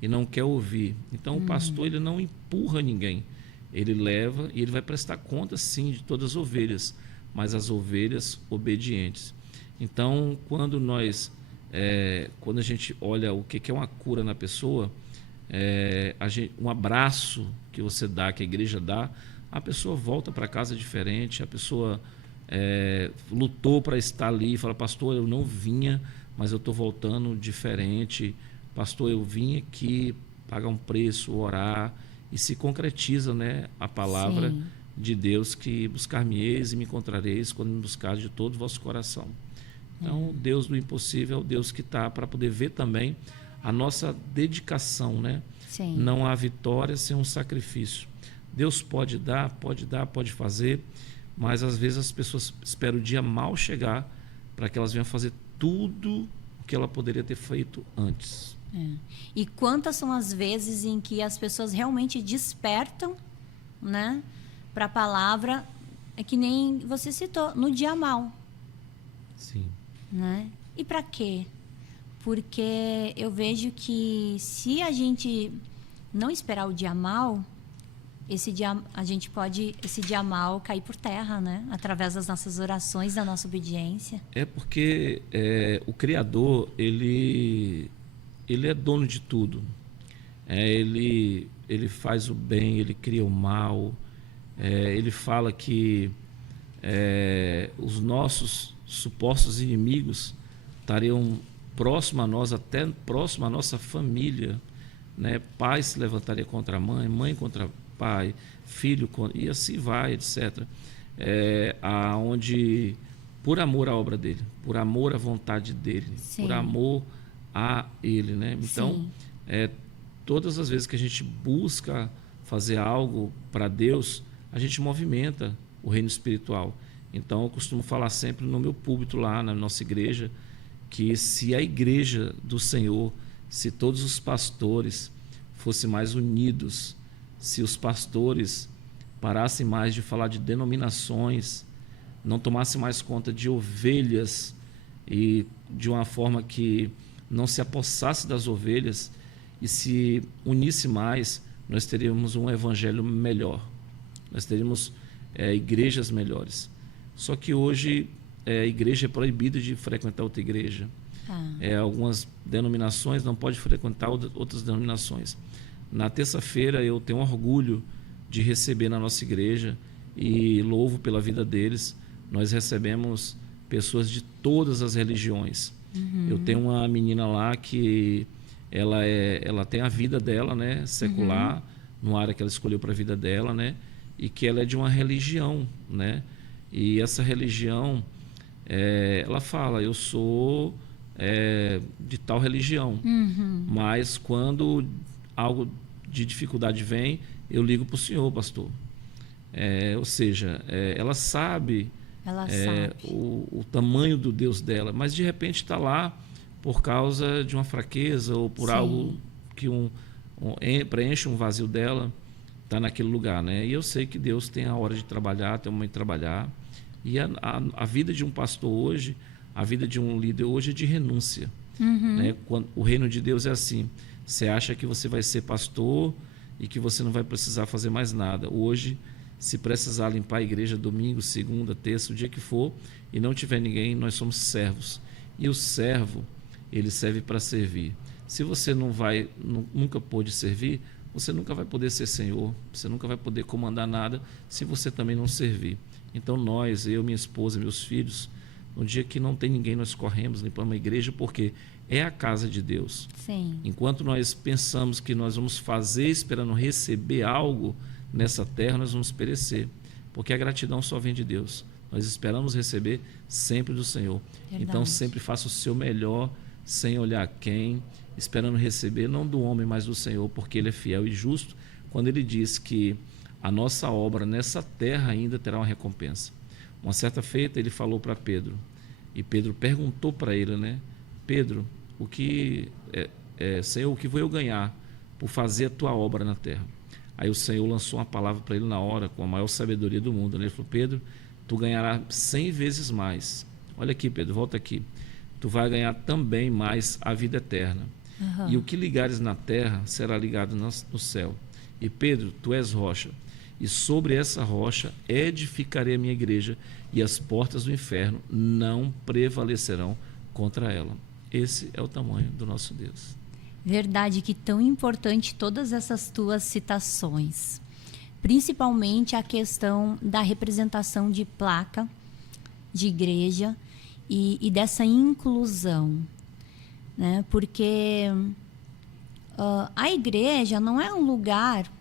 e não quer ouvir. Então, o pastor, ele não empurra ninguém. Ele leva e ele vai prestar conta, sim, de todas as ovelhas, mas as ovelhas obedientes. Então, quando a gente olha o que é uma cura na pessoa, um abraço que você dá, que a igreja dá, a pessoa volta para casa diferente, a pessoa lutou para estar ali, fala, pastor, eu não vinha, mas eu estou voltando diferente, pastor, eu vim aqui pagar um preço, orar, e se concretiza, né, a palavra Sim. de Deus, que buscar-me-eis e me encontrareis quando me buscar de todo o vosso coração. Então, Deus do impossível é o Deus que está para poder ver também a nossa dedicação, né? Sim. Não há vitória sem um sacrifício. Deus pode dar, pode fazer, mas às vezes as pessoas esperam o dia mal chegar para que elas venham fazer tudo o que ela poderia ter feito antes. E quantas são as vezes em que as pessoas realmente despertam, né, para a palavra, que nem você citou, no dia mal. Sim. Né? E para quê? porque eu vejo que se a gente não esperar o dia mal, esse dia mal cair por terra, né? Através das nossas orações, da nossa obediência. É porque o Criador, ele é dono de tudo. Ele faz o bem, ele cria o mal. Ele fala que os nossos supostos inimigos estariam próximo a nós, até próximo à nossa família, né? Pai se levantaria contra a mãe, mãe contra pai, filho e assim vai, etc. Aonde por amor à obra dele, por amor à vontade dele, Sim. por amor a ele, né? Então, todas as vezes que a gente busca fazer algo para Deus, a gente movimenta o reino espiritual. Então, eu costumo falar sempre no meu púlpito lá na nossa igreja, que se a igreja do Senhor, se todos os pastores fossem mais unidos, se os pastores parassem mais de falar de denominações, não tomassem mais conta de ovelhas e de uma forma que não se apossasse das ovelhas e se unisse mais, nós teríamos um evangelho melhor, nós teríamos igrejas melhores. Só que hoje a igreja é proibida de frequentar outra igreja. Algumas denominações não podem frequentar outras denominações. Na terça-feira eu tenho orgulho de receber na nossa igreja e louvo pela vida deles. Nós recebemos pessoas de todas as religiões. Eu tenho uma menina lá que ela tem a vida dela, né, secular, numa área que ela escolheu para a vida dela, né, e que ela é de uma religião, né, e essa religião, ela fala, eu sou de tal religião, mas quando algo de dificuldade vem, eu ligo para o senhor, pastor. Ou seja, ela sabe, o tamanho do Deus dela, mas de repente está lá por causa de uma fraqueza ou por algo que preenche um vazio dela, está naquele lugar, né? E eu sei que Deus tem a hora de trabalhar, tem uma hora de trabalhar. E a vida de um pastor hoje, a vida de um líder hoje é de renúncia. Né? Quando, o reino de Deus é assim. Você acha que você vai ser pastor e que você não vai precisar fazer mais nada. Hoje, se precisar limpar a igreja domingo, segunda, terça, o dia que for, e não tiver ninguém, nós somos servos. E o servo, ele serve para servir. Se você nunca pôde servir, você nunca vai poder ser senhor, você nunca vai poder comandar nada se você também não servir. Então nós, eu, minha esposa, meus filhos, no dia que não tem ninguém, nós corremos, limpamos a igreja, porque é a casa de Deus. Sim. Enquanto nós pensamos que nós vamos fazer esperando receber algo nessa terra, nós vamos perecer, porque a gratidão só vem de Deus. Nós esperamos receber sempre do Senhor. Verdade. Então sempre faça o seu melhor, sem olhar quem, esperando receber, não do homem, mas do Senhor, porque Ele é fiel e justo, quando Ele diz que a nossa obra nessa terra ainda terá uma recompensa. Uma certa feita ele falou para Pedro, e Pedro perguntou para ele, né? Pedro, Senhor, o que vou eu ganhar por fazer a tua obra na terra? Aí o Senhor lançou uma palavra para ele na hora, com a maior sabedoria do mundo. Ele falou, Pedro, tu ganharás 100 vezes mais. Olha aqui, Pedro, volta aqui. Tu vai ganhar também mais a vida eterna. E o que ligares na terra será ligado no céu. E Pedro, tu és rocha, e sobre essa rocha edificarei a minha igreja, e as portas do inferno não prevalecerão contra ela. Esse é o tamanho do nosso Deus. Verdade, que tão importante todas essas tuas citações. Principalmente a questão da representação de placa, de igreja e dessa inclusão, né? Porque a igreja não é um lugar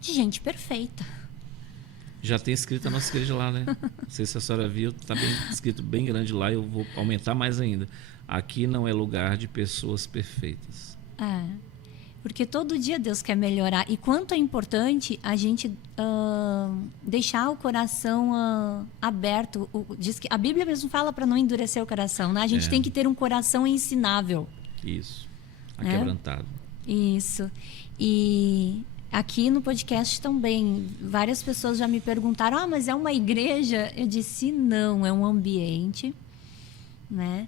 de gente perfeita. Já tem escrito a nossa igreja lá, né? Não sei se a senhora viu, está escrito bem grande lá, eu vou aumentar mais ainda. Aqui não é lugar de pessoas perfeitas. Porque todo dia Deus quer melhorar. E quanto é importante a gente deixar o coração aberto. Diz que a Bíblia mesmo fala para não endurecer o coração, né? A gente tem que ter um coração ensinável. Isso, aquebrantado. Isso. E aqui no podcast também, várias pessoas já me perguntaram, mas é uma igreja? Eu disse, não, é um ambiente, né?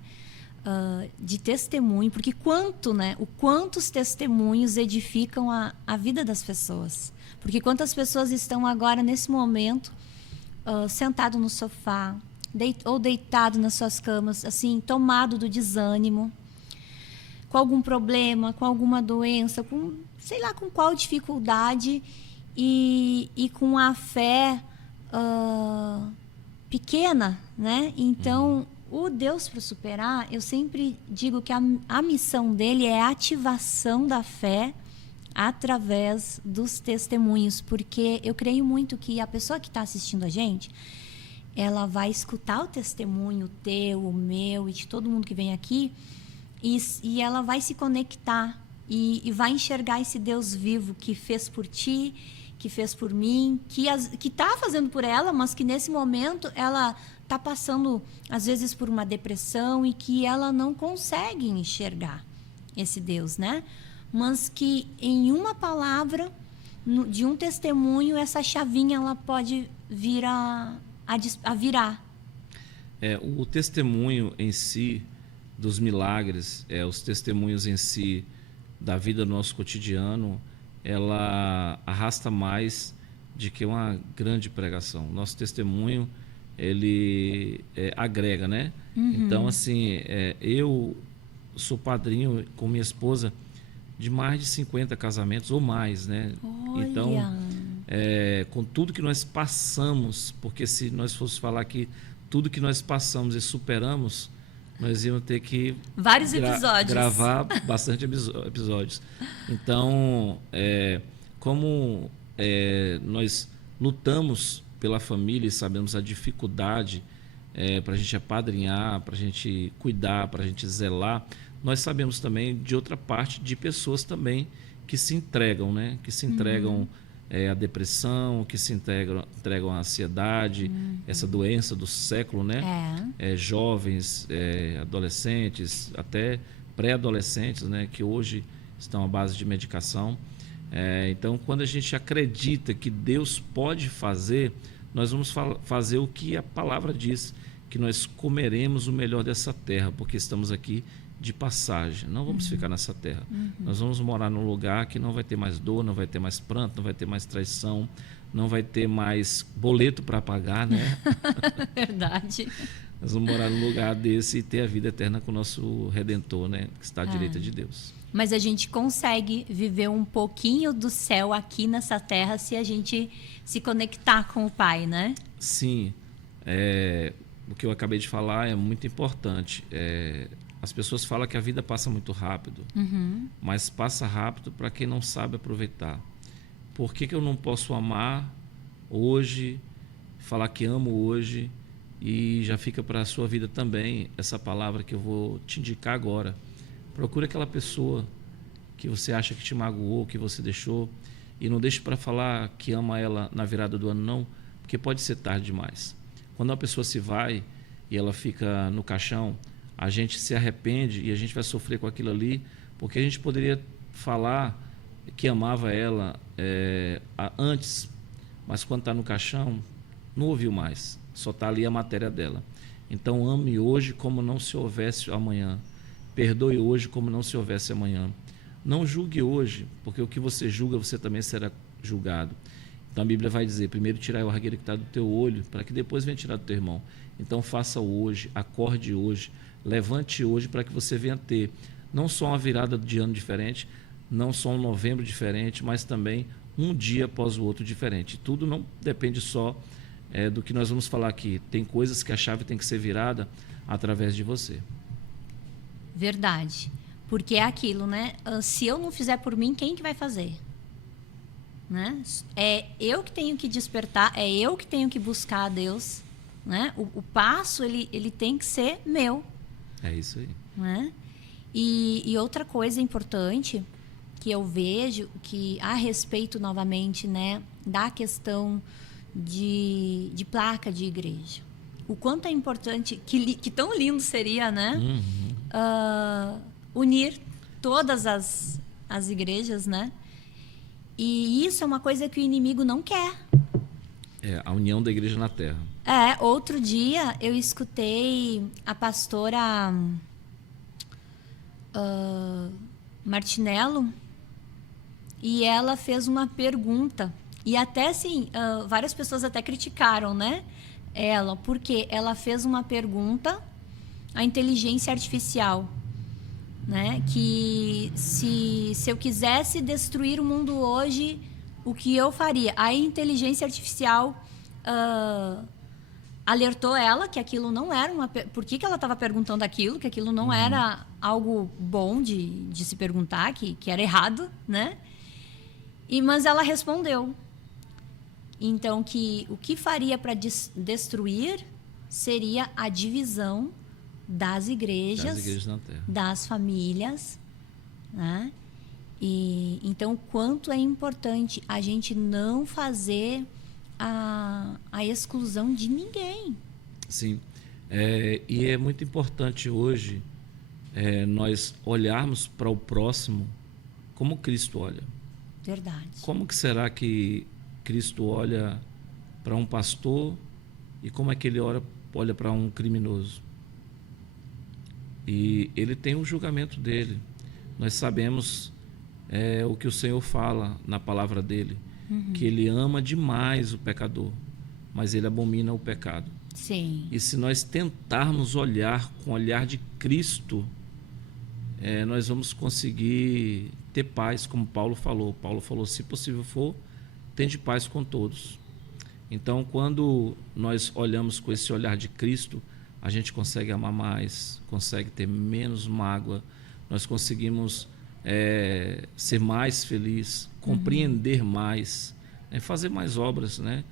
de testemunho, porque o quantos testemunhos edificam a vida das pessoas. Porque quantas pessoas estão agora, nesse momento, sentado no sofá, ou deitado nas suas camas, assim, tomado do desânimo, com algum problema, com alguma doença, com, sei lá, com qual dificuldade, e com a fé pequena, né? Então, o Deus para superar, eu sempre digo que a missão dele é a ativação da fé através dos testemunhos, porque eu creio muito que a pessoa que está assistindo a gente, ela vai escutar o testemunho teu, o meu e de todo mundo que vem aqui, e ela vai se conectar e vai enxergar esse Deus vivo que fez por ti, que fez por mim, que está fazendo por ela, mas que nesse momento ela está passando, às vezes, por uma depressão e que ela não consegue enxergar esse Deus, né? Mas que em uma palavra, de um testemunho, essa chavinha ela pode vir a virar. O testemunho em si dos milagres, os testemunhos em si da vida do nosso cotidiano, ela arrasta mais de que uma grande pregação. Nosso testemunho, ele agrega, né? Então, assim, eu sou padrinho com minha esposa de mais de 50 casamentos ou mais, né? Olha. Então, com tudo que nós passamos, porque se nós fosse falar que tudo que nós passamos e superamos, nós íamos ter que vários episódios. Gravar bastante episódios. Então, como nós lutamos pela família e sabemos a dificuldade para a gente apadrinhar, para a gente cuidar, para a gente zelar, nós sabemos também de outra parte de pessoas também que se entregam, né? Que se entregam à depressão, que se entregam à ansiedade, essa doença do século, né? Jovens, adolescentes, até pré-adolescentes, né? Que hoje estão à base de medicação. Então, quando a gente acredita que Deus pode fazer, nós vamos fazer o que a palavra diz, que nós comeremos o melhor dessa terra, porque estamos aqui de passagem, não vamos ficar nessa terra. Nós vamos morar num lugar que não vai ter mais dor, não vai ter mais pranto, não vai ter mais traição, não vai ter mais boleto para pagar, né? Verdade. Nós vamos morar num lugar desse e ter a vida eterna com o nosso Redentor, né? Que está à direita de Deus. Mas a gente consegue viver um pouquinho do céu aqui nessa terra se a gente se conectar com o Pai, né? Sim. O que eu acabei de falar é muito importante. As pessoas falam que a vida passa muito rápido, mas passa rápido para quem não sabe aproveitar. Por que eu não posso amar hoje, falar que amo hoje, e já fica para a sua vida também essa palavra que eu vou te indicar agora. Procure aquela pessoa que você acha que te magoou, que você deixou, e não deixe para falar que ama ela na virada do ano, não, porque pode ser tarde demais. Quando uma pessoa se vai e ela fica no caixão, a gente se arrepende e a gente vai sofrer com aquilo ali, porque a gente poderia falar que amava ela antes, mas quando está no caixão, não ouviu mais, só está ali a matéria dela. Então, ame hoje como não se houvesse amanhã. Perdoe hoje como não se houvesse amanhã. Não julgue hoje, porque o que você julga, você também será julgado. Então, a Bíblia vai dizer, primeiro tirai o argueiro que está do teu olho, para que depois venha tirar do teu irmão. Então, faça hoje, acorde hoje, levante hoje para que você venha ter não só uma virada de ano diferente, não só um novembro diferente, mas também um dia após o outro diferente. Tudo não depende só do que nós vamos falar aqui. Tem coisas que a chave tem que ser virada através de você. Verdade. Porque é aquilo, né? Se eu não fizer por mim, quem que vai fazer? Né? É eu que tenho que despertar, é eu que tenho que buscar a Deus. Né? O passo, ele tem que ser meu. É isso aí. Né? E outra coisa importante que eu vejo, que a respeito novamente, né, da questão de placa de igreja. O quanto é importante, que tão lindo seria, né? Unir todas as igrejas, né? E isso é uma coisa que o inimigo não quer. A união da igreja na terra. Outro dia eu escutei a pastora... Martinello, e ela fez uma pergunta. E até assim, várias pessoas até criticaram, né? Ela, porque ela fez uma pergunta à inteligência artificial, né? Que se eu quisesse destruir o mundo hoje, o que eu faria? A inteligência artificial alertou ela que aquilo não era uma... Por que ela estava perguntando aquilo? Que aquilo não era algo bom de se perguntar, que era errado, né? Mas ela respondeu. Então, que o que faria para destruir seria a divisão das igrejas na Terra, das famílias, né? E então, o quanto é importante a gente não fazer a exclusão de ninguém. Sim, e é muito importante hoje nós olharmos para o próximo como Cristo olha. Verdade. Como que será que Cristo olha para um pastor e como é que ele olha para um criminoso? E ele tem um julgamento dele. Nós sabemos o que o Senhor fala na palavra dele, que ele ama demais o pecador, mas ele abomina o pecado. Sim. E se nós tentarmos olhar com o olhar de Cristo, nós vamos conseguir ter paz, como Paulo falou. Paulo falou, se possível for, tende paz com todos. Então, quando nós olhamos com esse olhar de Cristo, a gente consegue amar mais, consegue ter menos mágoa, nós conseguimos ser mais feliz, compreender mais, fazer mais obras, né?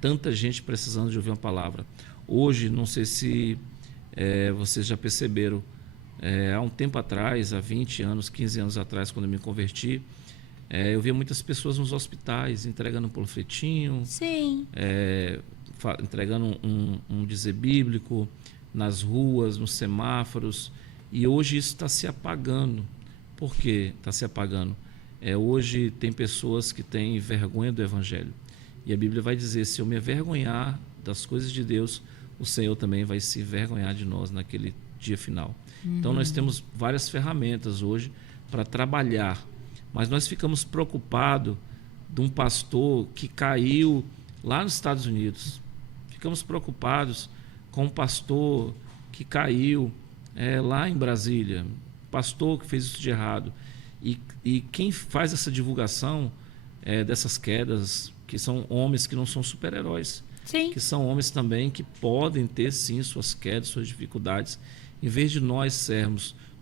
Tanta gente precisando de ouvir uma palavra. Hoje, não sei se vocês já perceberam, há um tempo atrás, há 20 anos, 15 anos atrás, quando eu me converti, eu via muitas pessoas nos hospitais entregando um panfletinho, Sim. Entregando um dizer bíblico nas ruas, nos semáforos, e hoje isso está se apagando. Por que está se apagando? Hoje tem pessoas que têm vergonha do Evangelho, e a Bíblia vai dizer, se eu me envergonhar das coisas de Deus, o Senhor também vai se envergonhar de nós naquele dia final. Então nós temos várias ferramentas hoje para trabalhar, mas nós ficamos preocupados de um pastor que caiu lá nos Estados Unidos. Ficamos preocupados com um pastor que caiu lá em Brasília, pastor que fez isso de errado. E quem faz essa divulgação dessas quedas, que são homens que não são super-heróis, Sim. que são homens também que podem ter sim suas quedas, suas dificuldades. Em vez de nós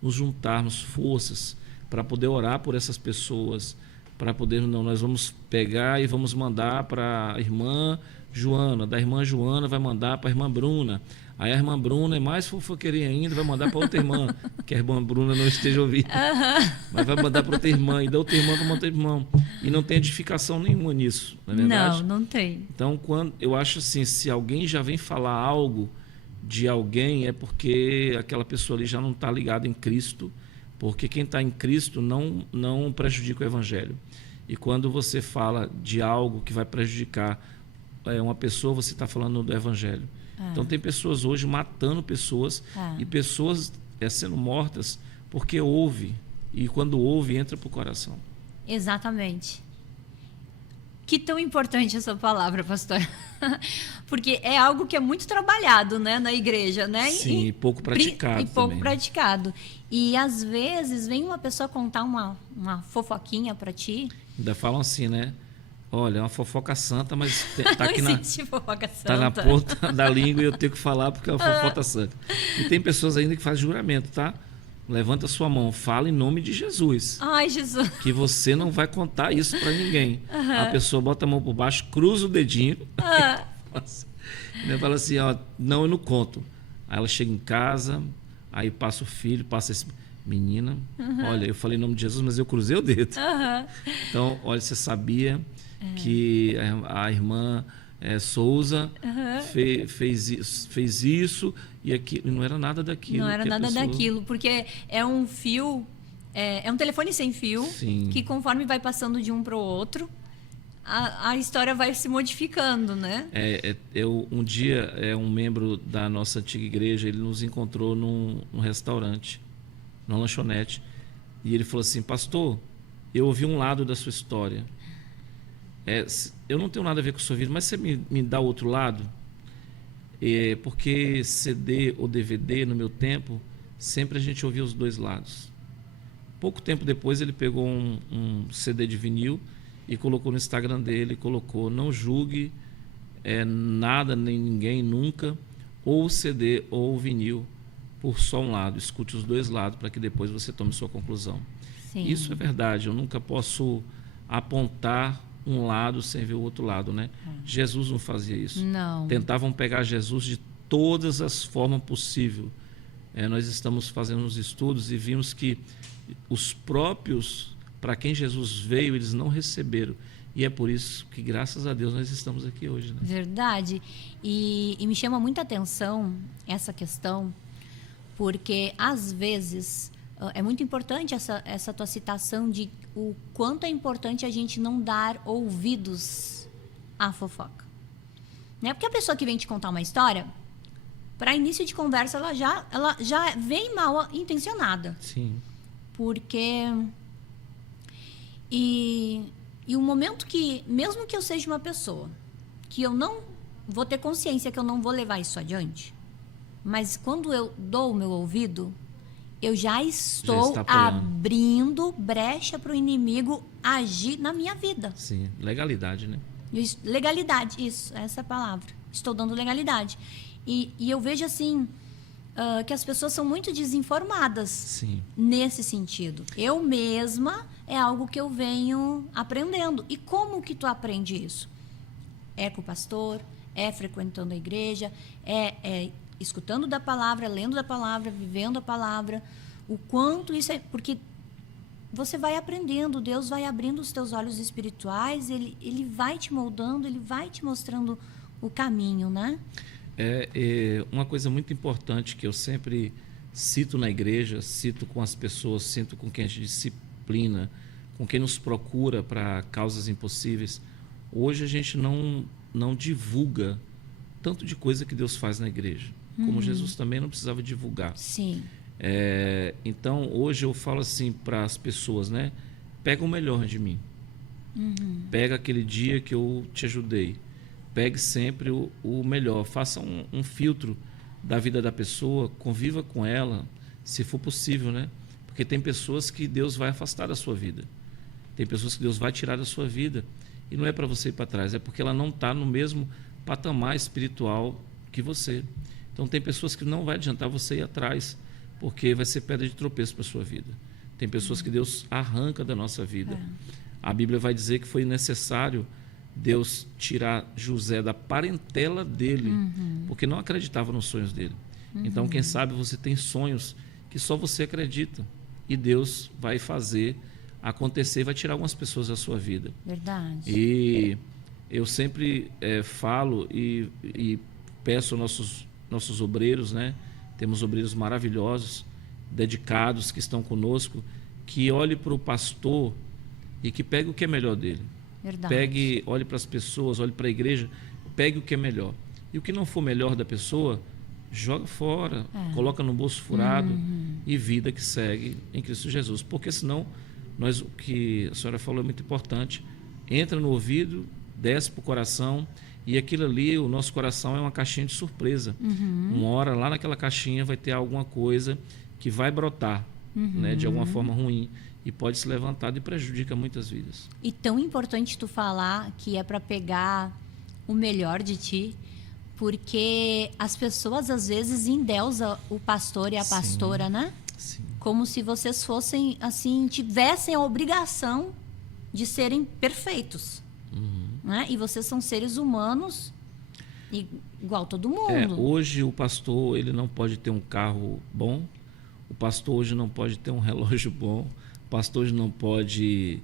nos juntarmos forças para poder orar por essas pessoas, para poder, não, nós vamos pegar e vamos mandar para a irmã Joana, da irmã Joana vai mandar para a irmã Bruna, aí a irmã Bruna é mais fofoqueirinha ainda, vai mandar para outra irmã, que a irmã Bruna não esteja ouvindo, mas vai mandar para outra irmã, e da outra irmã para outra irmã, e não tem edificação nenhuma nisso, não é verdade? Não tem. Então, eu acho assim, se alguém já vem falar algo de alguém, é porque aquela pessoa ali já não está ligada em Cristo, porque quem está em Cristo não prejudica o Evangelho. E quando você fala de algo que vai prejudicar uma pessoa, você está falando do Evangelho. Então tem pessoas hoje matando pessoas e pessoas sendo mortas porque ouve, e quando ouve entra para o coração. Exatamente. Que tão importante essa palavra, pastor. Porque é algo que é muito trabalhado, né, na igreja, né? Sim, e pouco praticado. E pouco também, praticado. E às vezes vem uma pessoa contar uma fofoquinha para ti. Ainda falam assim, né? Olha, é uma fofoca santa, mas tá aqui Não existe fofoca santa. Tá na ponta da língua e eu tenho que falar porque é uma fofoca santa. E tem pessoas ainda que fazem juramento, tá? Levanta sua mão, fala em nome de Jesus. Ai, Jesus. Que você não vai contar isso para ninguém. A pessoa bota a mão por baixo, cruza o dedinho. E fala assim, ó, não, eu não conto. Aí ela chega em casa, aí passa o filho, passa esse... Menina, olha, eu falei em nome de Jesus, mas eu cruzei o dedo. Então, olha, você sabia que a irmã Souza fez isso e aquilo, não era nada daquilo. Não era nada daquilo, porque é um fio, é um telefone sem fio, Sim. que conforme vai passando de um para o outro, a história vai se modificando, né? Um dia, um membro da nossa antiga igreja, ele nos encontrou num restaurante. numa lanchonete. E ele falou assim: pastor, eu ouvi um lado da sua história. Eu não tenho nada a ver com a sua vida, mas você me dá o outro lado? Porque CD ou DVD, no meu tempo, sempre a gente ouvia os dois lados. Pouco tempo depois, ele pegou um CD de vinil e colocou no Instagram dele, colocou: não julgue nada nem ninguém nunca, ou o CD ou o vinil, por só um lado. Escute os dois lados para que depois você tome sua conclusão. Sim. Isso é verdade. Eu nunca posso apontar um lado sem ver o outro lado, né? Jesus não fazia isso. Não. Tentavam pegar Jesus de todas as formas possíveis. Nós estamos fazendo uns estudos e vimos que os próprios, para quem Jesus veio, eles não receberam. E é por isso que, graças a Deus, nós estamos aqui hoje, né? Verdade. E me chama muita atenção essa questão, porque às vezes é muito importante essa tua citação de o quanto é importante a gente não dar ouvidos à fofoca. Né? Porque a pessoa que vem te contar uma história, para início de conversa, ela já vem mal intencionada. Sim. Porque... E o momento que, mesmo que eu seja uma pessoa, que eu não vou ter consciência que eu não vou levar isso adiante, mas quando eu dou o meu ouvido, eu já estou abrindo brecha para o inimigo agir na minha vida. Sim, legalidade, né? Legalidade, isso, essa é a palavra. Estou dando legalidade. E eu vejo assim, que as pessoas são muito desinformadas. Sim. Nesse sentido. Eu mesma é algo que eu venho aprendendo. E como que tu aprende isso? É com o pastor, é frequentando a igreja, é escutando da palavra, lendo da palavra, vivendo a palavra. O quanto isso é... Porque você vai aprendendo, Deus vai abrindo os teus olhos espirituais, ele vai te moldando, ele vai te mostrando o caminho, né? Uma coisa muito importante que eu sempre cito na igreja, cito com as pessoas, cito com quem a gente disciplina, com quem nos procura para causas impossíveis. Hoje a gente não divulga tanto de coisa que Deus faz na igreja, como Jesus também não precisava divulgar. Sim. Então, hoje eu falo assim para as pessoas, né? Pega o melhor de mim. Pega aquele dia que eu te ajudei. Pegue sempre o melhor. Faça um filtro da vida da pessoa, conviva com ela, se for possível, né? Porque tem pessoas que Deus vai afastar da sua vida. Tem pessoas que Deus vai tirar da sua vida. E não é para você ir para trás, é porque ela não está no mesmo patamar espiritual que você. Então, tem pessoas que não vai adiantar você ir atrás, porque vai ser pedra de tropeço para a sua vida. Tem pessoas que Deus arranca da nossa vida. A Bíblia vai dizer que foi necessário Deus tirar José da parentela dele, porque não acreditava nos sonhos dele. Então, quem sabe você tem sonhos que só você acredita, e Deus vai fazer acontecer, vai tirar algumas pessoas da sua vida. Verdade. E eu sempre falo e peço aos nossos obreiros, né? Temos obreiros maravilhosos, dedicados, que estão conosco, que olhe para o pastor e que pegue o que é melhor dele. Verdade. Olhe para as pessoas, olhe para a igreja, pegue o que é melhor. E o que não for melhor da pessoa, joga fora, coloca no bolso furado e vida que segue em Cristo Jesus. Porque senão, o que a senhora falou é muito importante, entra no ouvido, desce para o coração, e aquilo ali, o nosso coração é uma caixinha de surpresa. Uma hora lá naquela caixinha vai ter alguma coisa que vai brotar, né, de alguma forma ruim, e pode se levantar e prejudica muitas vidas. E tão importante tu falar que é para pegar o melhor de ti, porque as pessoas às vezes endeusam o pastor e a pastora, né? Sim. Como se vocês fossem, assim, tivessem a obrigação de serem perfeitos. Né? E vocês são seres humanos igual todo mundo. Hoje o pastor, ele não pode ter um carro bom, o pastor hoje não pode ter um relógio bom, o pastor hoje não pode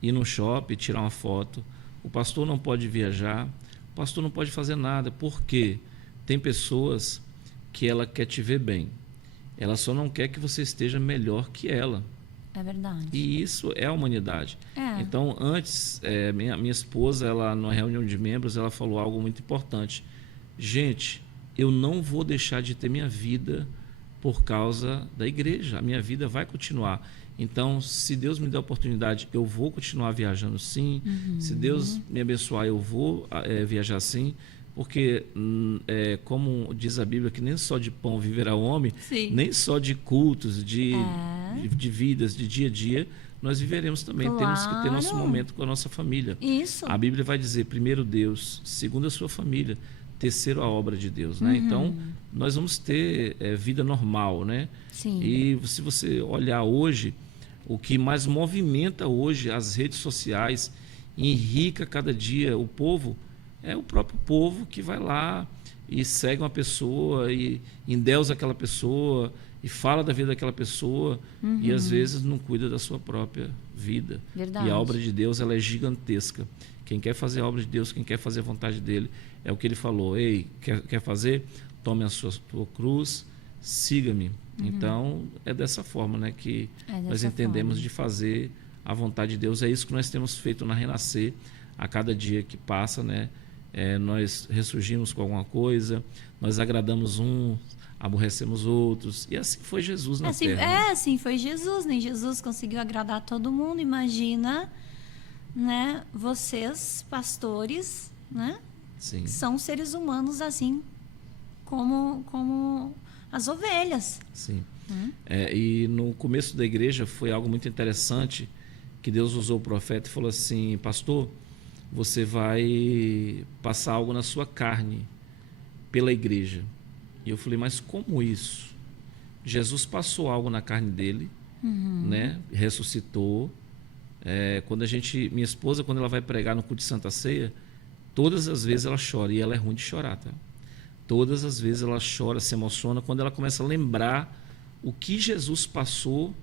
ir no shopping, tirar uma foto, o pastor não pode viajar, o pastor não pode fazer nada, porque tem pessoas que ela quer te ver bem, ela só não quer que você esteja melhor que ela. É verdade. E isso é a humanidade. Então, antes, minha esposa, ela, numa reunião de membros, ela falou algo muito importante. Gente, eu não vou deixar de ter minha vida por causa da igreja. A minha vida vai continuar. Então, se Deus me der a oportunidade, eu vou continuar viajando sim. Se Deus me abençoar, eu vou viajar sim. Porque, como diz a Bíblia, que nem só de pão viverá o homem, Sim. nem só de cultos, de vidas, de dia a dia, nós viveremos também. Temos que ter nosso Claro. momento com a nossa família. Isso. A Bíblia vai dizer, primeiro Deus, segundo a sua família, terceiro a obra de Deus, né? Então, nós vamos ter vida normal, né? Sim. E se você olhar hoje, o que mais movimenta hoje as redes sociais, enrica cada dia o povo, é o próprio povo que vai lá e segue uma pessoa e endeusa aquela pessoa e fala da vida daquela pessoa e às vezes não cuida da sua própria vida. Verdade. E a obra de Deus, ela é gigantesca. Quem quer fazer a obra de Deus, quem quer fazer a vontade dele, é o que ele falou. Ei, quer fazer? Tome a sua cruz, siga-me. Então, é dessa forma, né, que nós entendemos forma. de fazer a vontade de Deus. É isso que nós temos feito na Renascer. A cada dia que passa, né, nós ressurgimos com alguma coisa, nós agradamos uns, aborrecemos outros. E assim foi Jesus na terra. Né? Assim foi Jesus. Nem Jesus conseguiu agradar todo mundo. Imagina, né, vocês, pastores, né, Sim. são seres humanos assim como as ovelhas. Sim. E no começo da igreja foi algo muito interessante, que Deus usou o profeta e falou assim: pastor, você vai passar algo na sua carne pela igreja. E eu falei, mas como isso? Jesus passou algo na carne dele, né? Ressuscitou. Minha esposa, quando ela vai pregar no culto de Santa Ceia, todas as vezes ela chora, e ela é ruim de chorar, tá? Todas as vezes ela chora, se emociona, quando ela começa a lembrar o que Jesus passou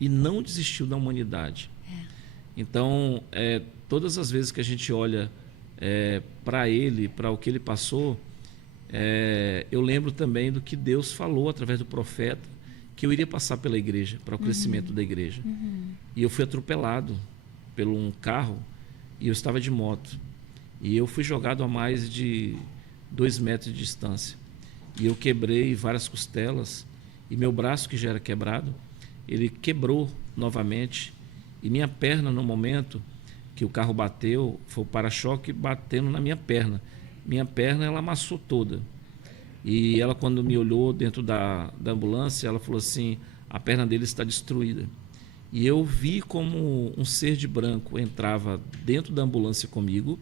e não desistiu da humanidade. Então, todas as vezes que a gente olha para ele, para o que ele passou, eu lembro também do que Deus falou através do profeta, que eu iria passar pela igreja, para o crescimento da igreja. E eu fui atropelado por um carro e eu estava de moto. E eu fui jogado a mais de 2 metros de distância. E eu quebrei várias costelas e meu braço, que já era quebrado, ele quebrou novamente. E minha perna, no momento que o carro bateu, foi o para-choque batendo na minha perna. Minha perna, ela amassou toda. E ela, quando me olhou dentro da ambulância, ela falou assim: a perna dele está destruída. E eu vi como um ser de branco entrava dentro da ambulância comigo.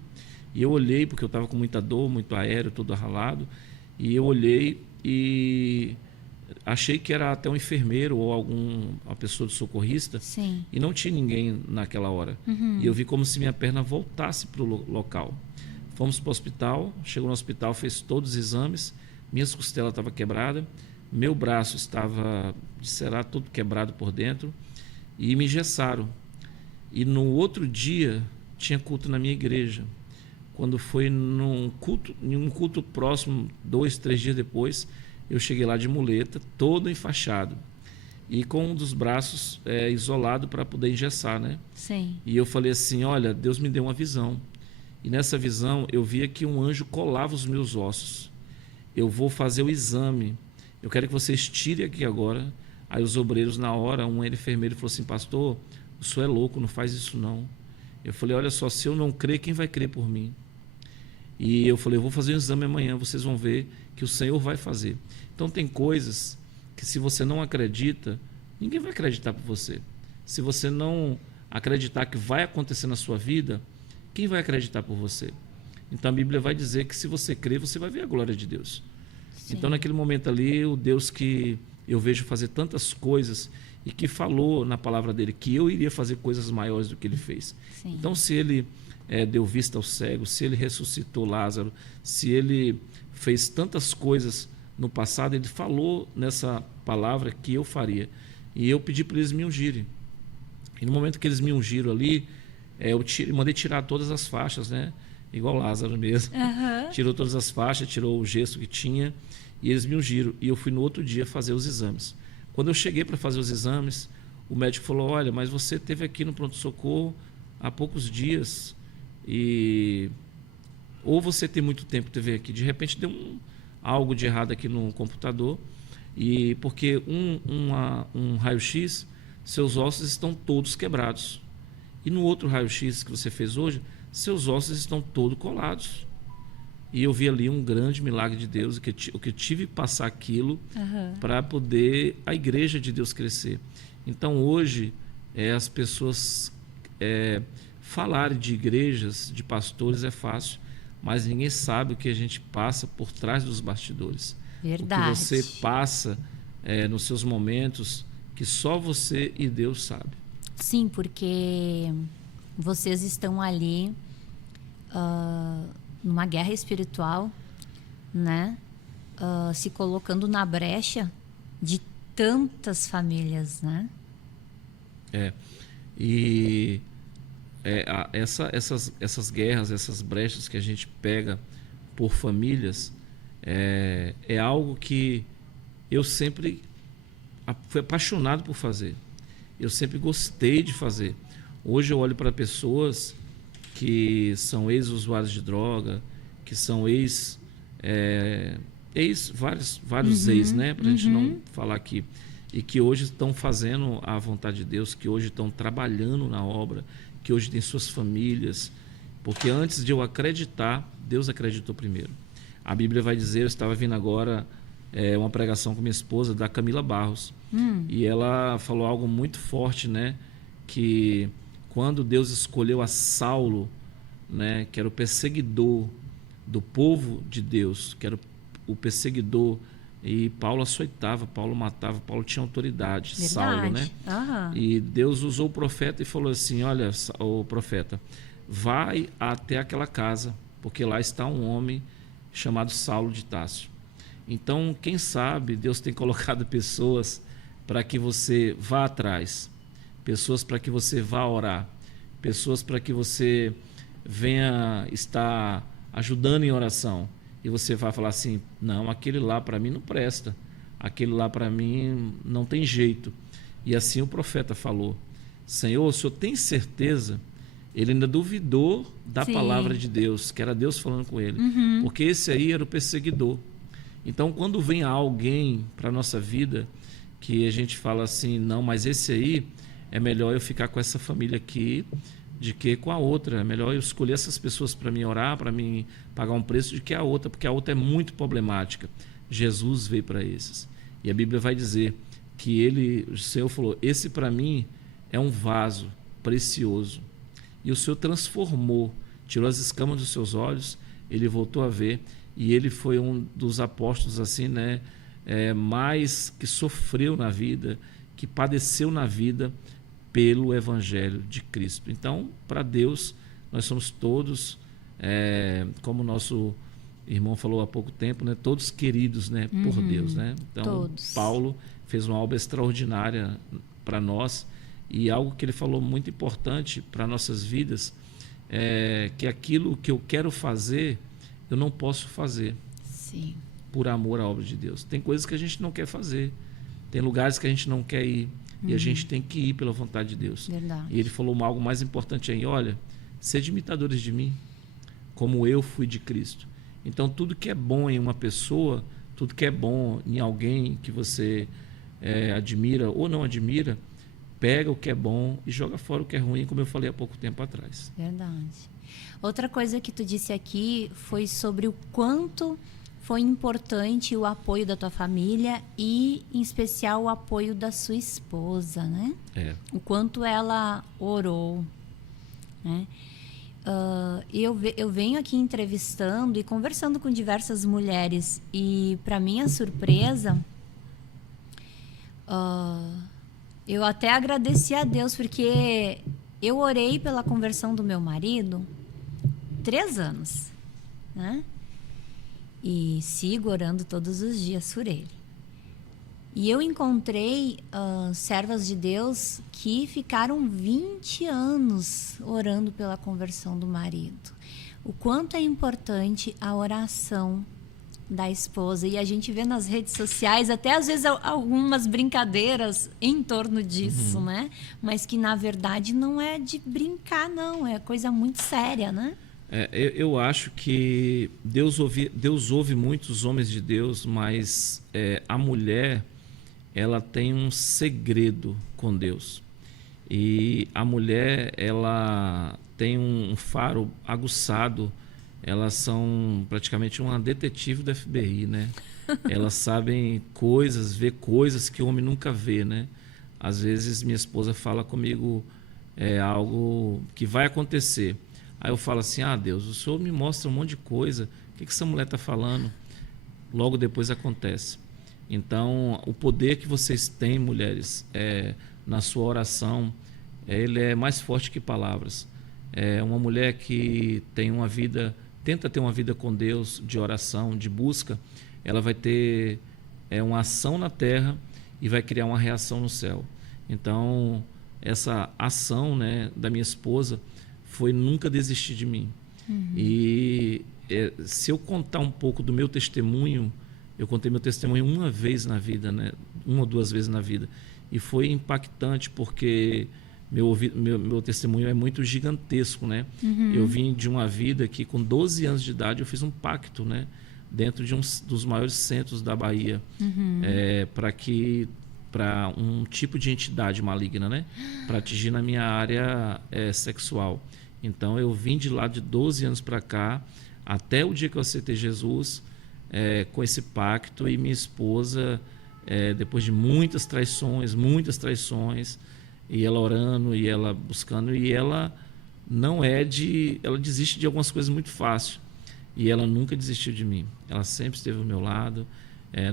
E eu olhei, porque eu estava com muita dor, muito aéreo, todo ralado. E eu olhei e achei que era até um enfermeiro ou uma pessoa de socorrista. Sim. E não tinha ninguém naquela hora. E eu vi como se minha perna voltasse para o local. Fomos para o hospital, chegou no hospital, fez todos os exames, minhas costelas estavam quebradas, meu braço estava, será, todo quebrado por dentro, e me engessaram. E no outro dia tinha culto na minha igreja. Quando foi em um culto próximo, 2, 3 dias depois, eu cheguei lá de muleta, todo enfaixado, e com um dos braços isolado para poder engessar, né? Sim. E eu falei assim: olha, Deus me deu uma visão. E nessa visão eu via que um anjo colava os meus ossos. Eu vou fazer o exame. Eu quero que vocês tirem aqui agora. Aí os obreiros, na hora, um enfermeiro falou assim: pastor, o senhor é louco, não faz isso não. Eu falei: olha só, se eu não crer, quem vai crer por mim? E eu falei: eu vou fazer o exame amanhã, vocês vão ver que o Senhor vai fazer. Então tem coisas que, se você não acredita, ninguém vai acreditar por você. Se você não acreditar que vai acontecer na sua vida, quem vai acreditar por você? Então a Bíblia vai dizer que, se você crer, você vai ver a glória de Deus. Sim. Então, naquele momento ali, o Deus que eu vejo fazer tantas coisas e que falou na palavra dele que eu iria fazer coisas maiores do que ele fez. Sim. Então, se ele deu vista ao cego, se ele ressuscitou Lázaro, se ele fez tantas coisas no passado, ele falou nessa palavra que eu faria. E eu pedi para eles me ungirem. E no momento que eles me ungiram ali, eu mandei tirar todas as faixas, né? Igual Lázaro mesmo. Tirou todas as faixas, tirou o gesso que tinha, e eles me ungiram. E eu fui no outro dia fazer os exames. Quando eu cheguei para fazer os exames, o médico falou: olha, mas você esteve aqui no pronto-socorro há poucos dias, e ou você tem muito tempo que esteve aqui, de repente deu algo de errado aqui no computador, E porque um raio-x, seus ossos estão todos quebrados. E no outro raio-x que você fez hoje, seus ossos estão todos colados. E eu vi ali um grande milagre de Deus, que eu tive que passar aquilo para poder a igreja de Deus crescer. Então hoje as pessoas falarem de igrejas, de pastores é fácil, mas ninguém sabe o que a gente passa por trás dos bastidores. Verdade. O que você passa nos seus momentos que só você e Deus sabe. Sim, porque vocês estão ali numa guerra espiritual, né? Se colocando na brecha de tantas famílias, né? E essas guerras, essas brechas que a gente pega por famílias, é algo que eu sempre fui apaixonado por fazer. Eu sempre gostei de fazer. Hoje eu olho para pessoas que são ex-usuários de droga, que são vários ex, né? Para a gente não falar aqui. E que hoje estão fazendo a vontade de Deus, que hoje estão trabalhando na obra, que hoje têm suas famílias. Porque antes de eu acreditar, Deus acreditou primeiro. A Bíblia vai dizer, eu estava vindo agora uma pregação com minha esposa, da Camila Barros, e ela falou algo muito forte, né? Que quando Deus escolheu a Saulo, né, que era o perseguidor do povo de Deus, que era o perseguidor, e Paulo açoitava, Paulo matava, Paulo tinha autoridade. Verdade. Saulo, né? E Deus usou o profeta e falou assim: olha, o profeta, vai até aquela casa, porque lá está um homem chamado Saulo de Tarso. Então, quem sabe Deus tem colocado pessoas para que você vá atrás, pessoas para que você vá orar, pessoas para que você venha estar ajudando em oração. E você vai falar assim: não, aquele lá para mim não presta, aquele lá para mim não tem jeito. E assim o profeta falou: Senhor, o Senhor tem certeza? Ele ainda duvidou da palavra de Deus, que era Deus falando com ele, porque esse aí era o perseguidor. Então, quando vem alguém para a nossa vida que a gente fala assim: não, mas esse aí é melhor eu ficar com essa família aqui de que com a outra. É melhor eu escolher essas pessoas para mim orar, para mim pagar um preço, de que a outra, porque a outra é muito problemática. Jesus veio para esses. E a Bíblia vai dizer que o Senhor falou: esse para mim é um vaso precioso. E o Senhor transformou, tirou as escamas dos seus olhos, ele voltou a ver, e ele foi um dos apóstolos assim, né, mais que sofreu na vida, que padeceu na vida pelo Evangelho de Cristo. Então, para Deus, nós somos todos, como o nosso irmão falou há pouco tempo, né, todos queridos, né, por Deus, né? Então, todos. Paulo fez uma obra extraordinária para nós, e algo que ele falou muito importante para nossas vidas é que aquilo que eu quero fazer, eu não posso fazer. Sim. Por amor à obra de Deus. Tem coisas que a gente não quer fazer, tem lugares que a gente não quer ir, e a gente tem que ir pela vontade de Deus. Verdade. E ele falou algo mais importante aí: olha, sede imitadores de mim, como eu fui de Cristo. Então, tudo que é bom em uma pessoa, tudo que é bom em alguém que você admira ou não admira, pega o que é bom e joga fora o que é ruim, como eu falei há pouco tempo atrás. Verdade. Outra coisa que tu disse aqui foi sobre o quanto foi importante o apoio da tua família e, em especial, o apoio da sua esposa, né? O quanto ela orou, né? Eu venho aqui entrevistando e conversando com diversas mulheres, e, para minha surpresa, eu até agradeci a Deus, porque eu orei pela conversão do meu marido 3 anos, né? E sigo orando todos os dias por ele. E eu encontrei servas de Deus que ficaram 20 anos orando pela conversão do marido. O quanto é importante a oração da esposa. E a gente vê nas redes sociais até às vezes algumas brincadeiras em torno disso, né? Mas que na verdade não é de brincar, não. É coisa muito séria, né? Eu acho que Deus ouve muitos homens de Deus, mas a mulher, ela tem um segredo com Deus. E a mulher, ela tem um faro aguçado. Elas são praticamente uma detetive do FBI, né? Elas sabem coisas, vê coisas que o homem nunca vê, né? Às vezes minha esposa fala comigo algo que vai acontecer. Aí eu falo assim, Deus, o Senhor me mostra um monte de coisa, o que essa mulher está falando? Logo depois acontece. Então, o poder que vocês têm, mulheres, na sua oração, ele é mais forte que palavras. Uma mulher que tem uma vida, tenta ter uma vida com Deus, de oração, de busca, ela vai ter uma ação na terra e vai criar uma reação no céu. Então, essa ação, né, da minha esposa foi nunca desistir de mim. E se eu contar um pouco do meu testemunho, eu contei meu testemunho uma vez na vida, né, uma ou duas vezes na vida, e foi impactante porque meu testemunho é muito gigantesco, né? Eu vim de uma vida que com 12 anos de idade eu fiz um pacto, né, dentro de um dos maiores centros da Bahia, para um tipo de entidade maligna, né, para atingir na minha área sexual. Então eu vim de lá de 12 anos para cá, até o dia que eu aceitei Jesus, com esse pacto, e minha esposa, depois de muitas traições, e ela orando, e ela buscando, e ela ela desiste de algumas coisas muito fácil, e ela nunca desistiu de mim. Ela sempre esteve ao meu lado,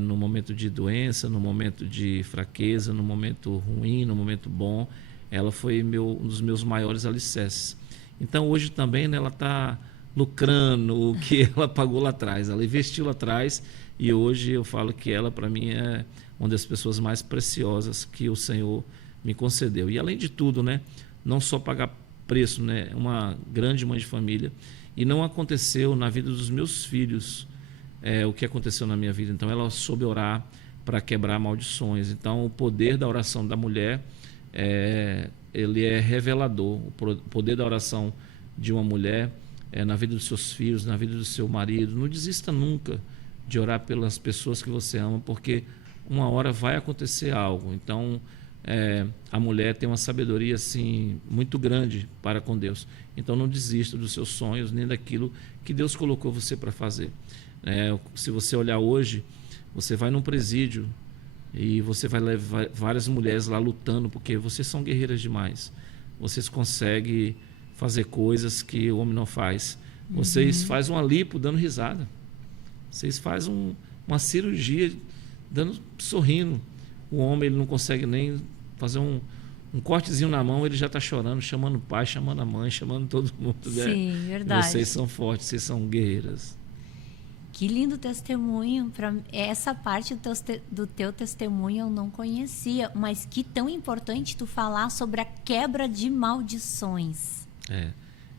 no momento de doença, no momento de fraqueza, no momento ruim, no momento bom. Ela foi um dos meus maiores alicerces. Então hoje também, né, ela está lucrando o que ela pagou lá atrás, ela investiu lá atrás, e hoje eu falo que ela, para mim, é uma das pessoas mais preciosas que o Senhor me concedeu. E além de tudo, né, não só pagar preço, né, uma grande mãe de família, e não aconteceu na vida dos meus filhos o que aconteceu na minha vida. Então ela soube orar para quebrar maldições. Então o poder da oração da mulher, ele é revelador. O poder da oração de uma mulher na vida dos seus filhos, na vida do seu marido. Não desista nunca de orar pelas pessoas que você ama, porque uma hora vai acontecer algo. Então a mulher tem uma sabedoria assim muito grande para com Deus. Então não desista dos seus sonhos, nem daquilo que Deus colocou você para fazer. Se você olhar hoje, você vai num presídio e você vai levar várias mulheres lá lutando, porque vocês são guerreiras demais. Vocês conseguem fazer coisas que o homem não faz. Vocês fazem uma lipo dando risada. Vocês fazem uma cirurgia sorrindo. O homem, ele não consegue nem fazer um cortezinho na mão, ele já está chorando, chamando o pai, chamando a mãe, chamando todo mundo. Sim, verdade. Vocês são fortes, vocês são guerreiras. Que lindo testemunho. Essa parte do teu testemunho eu não conhecia, mas que tão importante tu falar sobre a quebra de maldições.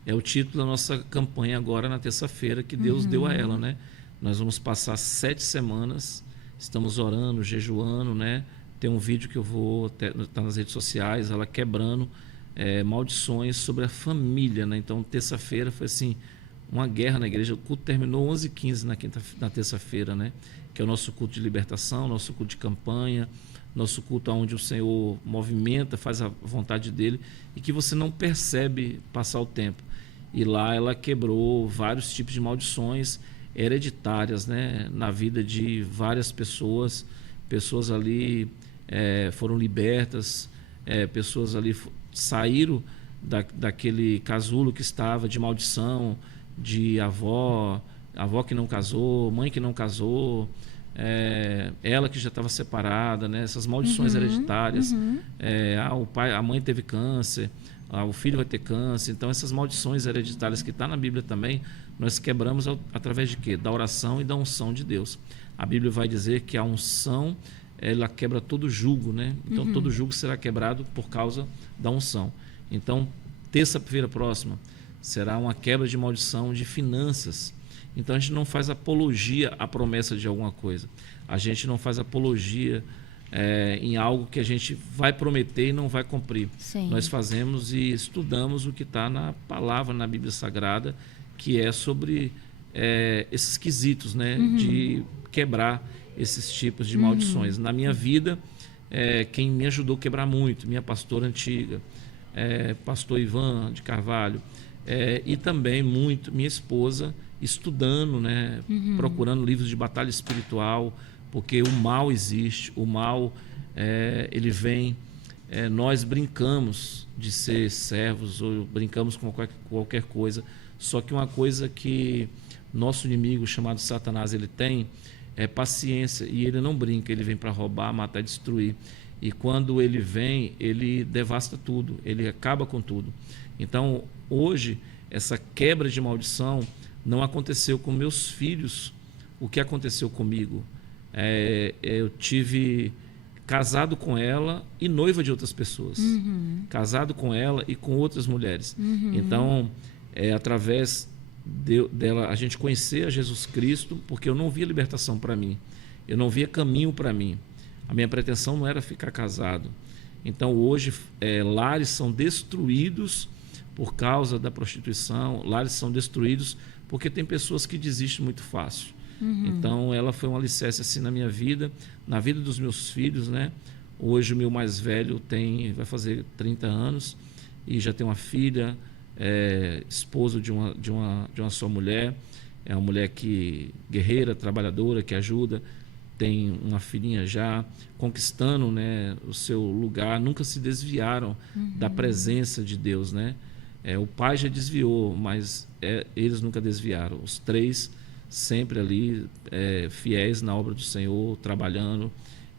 É o título da nossa campanha agora na terça-feira, que Deus deu a ela, né? Nós vamos passar 7 semanas, estamos orando, jejuando, né? Tem um vídeo que eu vou estar nas redes sociais, ela quebrando maldições sobre a família, né? Então, terça-feira foi assim, uma guerra na igreja. O culto terminou 11h15 na terça-feira, né? Que é o nosso culto de libertação, nosso culto de campanha, nosso culto onde o Senhor movimenta, faz a vontade dele, e que você não percebe passar o tempo. E lá ela quebrou vários tipos de maldições hereditárias, né? Na vida de várias pessoas. Pessoas ali foram libertas, pessoas ali saíram daquele casulo que estava de maldição, de avó que não casou, mãe que não casou, ela que já estava separada, né? Essas maldições hereditárias. A mãe teve câncer, o filho vai ter câncer. Então essas maldições hereditárias que está na Bíblia também, nós quebramos através de quê? Da oração e da unção de Deus. A Bíblia vai dizer que a unção, ela quebra todo jugo, né? Então todo jugo será quebrado por causa da unção. Então, terça-feira próxima será uma quebra de maldição de finanças. Então a gente não faz apologia à promessa de alguma coisa. A gente não faz apologia em algo que a gente vai prometer e não vai cumprir. Sim. Nós fazemos e estudamos o que está na palavra, na Bíblia Sagrada, que é sobre esses quesitos, né? De quebrar esses tipos de maldições. Na minha vida, quem me ajudou a quebrar muito, minha pastora antiga, pastor Ivan de Carvalho, e também muito minha esposa, estudando, né? Procurando livros de batalha espiritual, porque o mal existe, o mal ele vem. Nós brincamos de ser servos ou brincamos com qualquer coisa, só que uma coisa que nosso inimigo chamado Satanás ele tem é paciência, e ele não brinca, ele vem para roubar, matar, destruir, e quando ele vem, ele devasta tudo, ele acaba com tudo. Então hoje essa quebra de maldição não aconteceu com meus filhos, o que aconteceu comigo, eu tive casado com ela e noiva de outras pessoas, casado com ela e com outras mulheres. Então, através dela, a gente conhecer a Jesus Cristo, porque eu não via libertação para mim, eu não via caminho para mim. A minha pretensão não era ficar casado. Então, hoje, lares são destruídos por causa da prostituição, lares são destruídos porque tem pessoas que desistem muito fácil. Então, ela foi um alicerce assim na minha vida, na vida dos meus filhos, né? Hoje, o meu mais velho vai fazer 30 anos e já tem uma filha, esposo de uma só mulher. É uma mulher guerreira, trabalhadora, que ajuda. Tem uma filhinha já conquistando, né, o seu lugar. Nunca se desviaram da presença de Deus, né? O pai já desviou, mas eles nunca desviaram. Os três sempre ali, fiéis na obra do Senhor, trabalhando,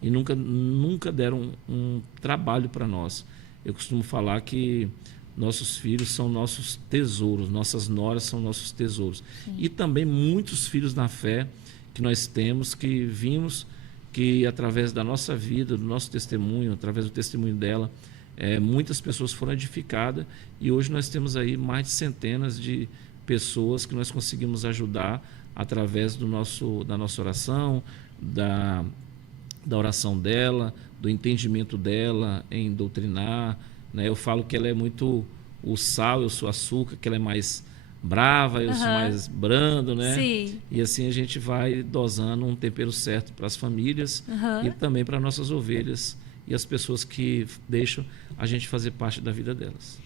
e nunca deram um trabalho para nós. Eu costumo falar que nossos filhos são nossos tesouros, nossas noras são nossos tesouros. Sim. E também muitos filhos na fé que nós temos, que vimos que através da nossa vida, do nosso testemunho, através do testemunho dela, muitas pessoas foram edificadas, e hoje nós temos aí mais de centenas de pessoas que nós conseguimos ajudar através da nossa oração, da oração dela, do entendimento dela em doutrinar, né? Eu falo que ela é muito o sal, eu sou açúcar, que ela é mais brava, eu sou mais brando, né? Sim. E assim a gente vai dosando um tempero certo para as famílias e também para nossas ovelhas e as pessoas que deixam a gente fazer parte da vida delas.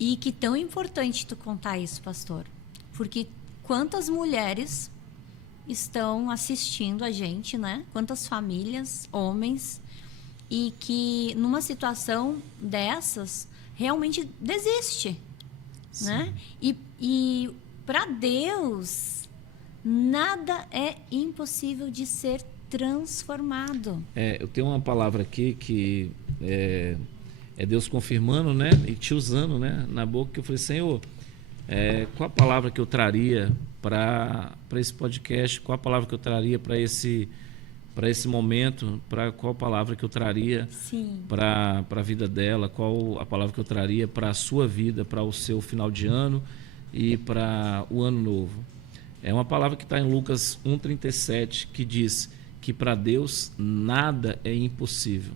E que tão importante tu contar isso, pastor, porque quantas mulheres estão assistindo a gente, né? Quantas famílias, homens, e que numa situação dessas realmente desiste, né? E para Deus nada é impossível de ser transformado. Eu tenho uma palavra aqui que é Deus confirmando, né? E te usando, né? Na boca, que eu falei: Senhor, qual a palavra que eu traria para esse podcast? Qual a palavra que eu traria para esse momento? Qual a palavra que eu traria para a vida dela? Qual a palavra que eu traria para a sua vida, para o seu final de ano e para o ano novo? É uma palavra que está em Lucas 1,37, que diz que para Deus nada é impossível,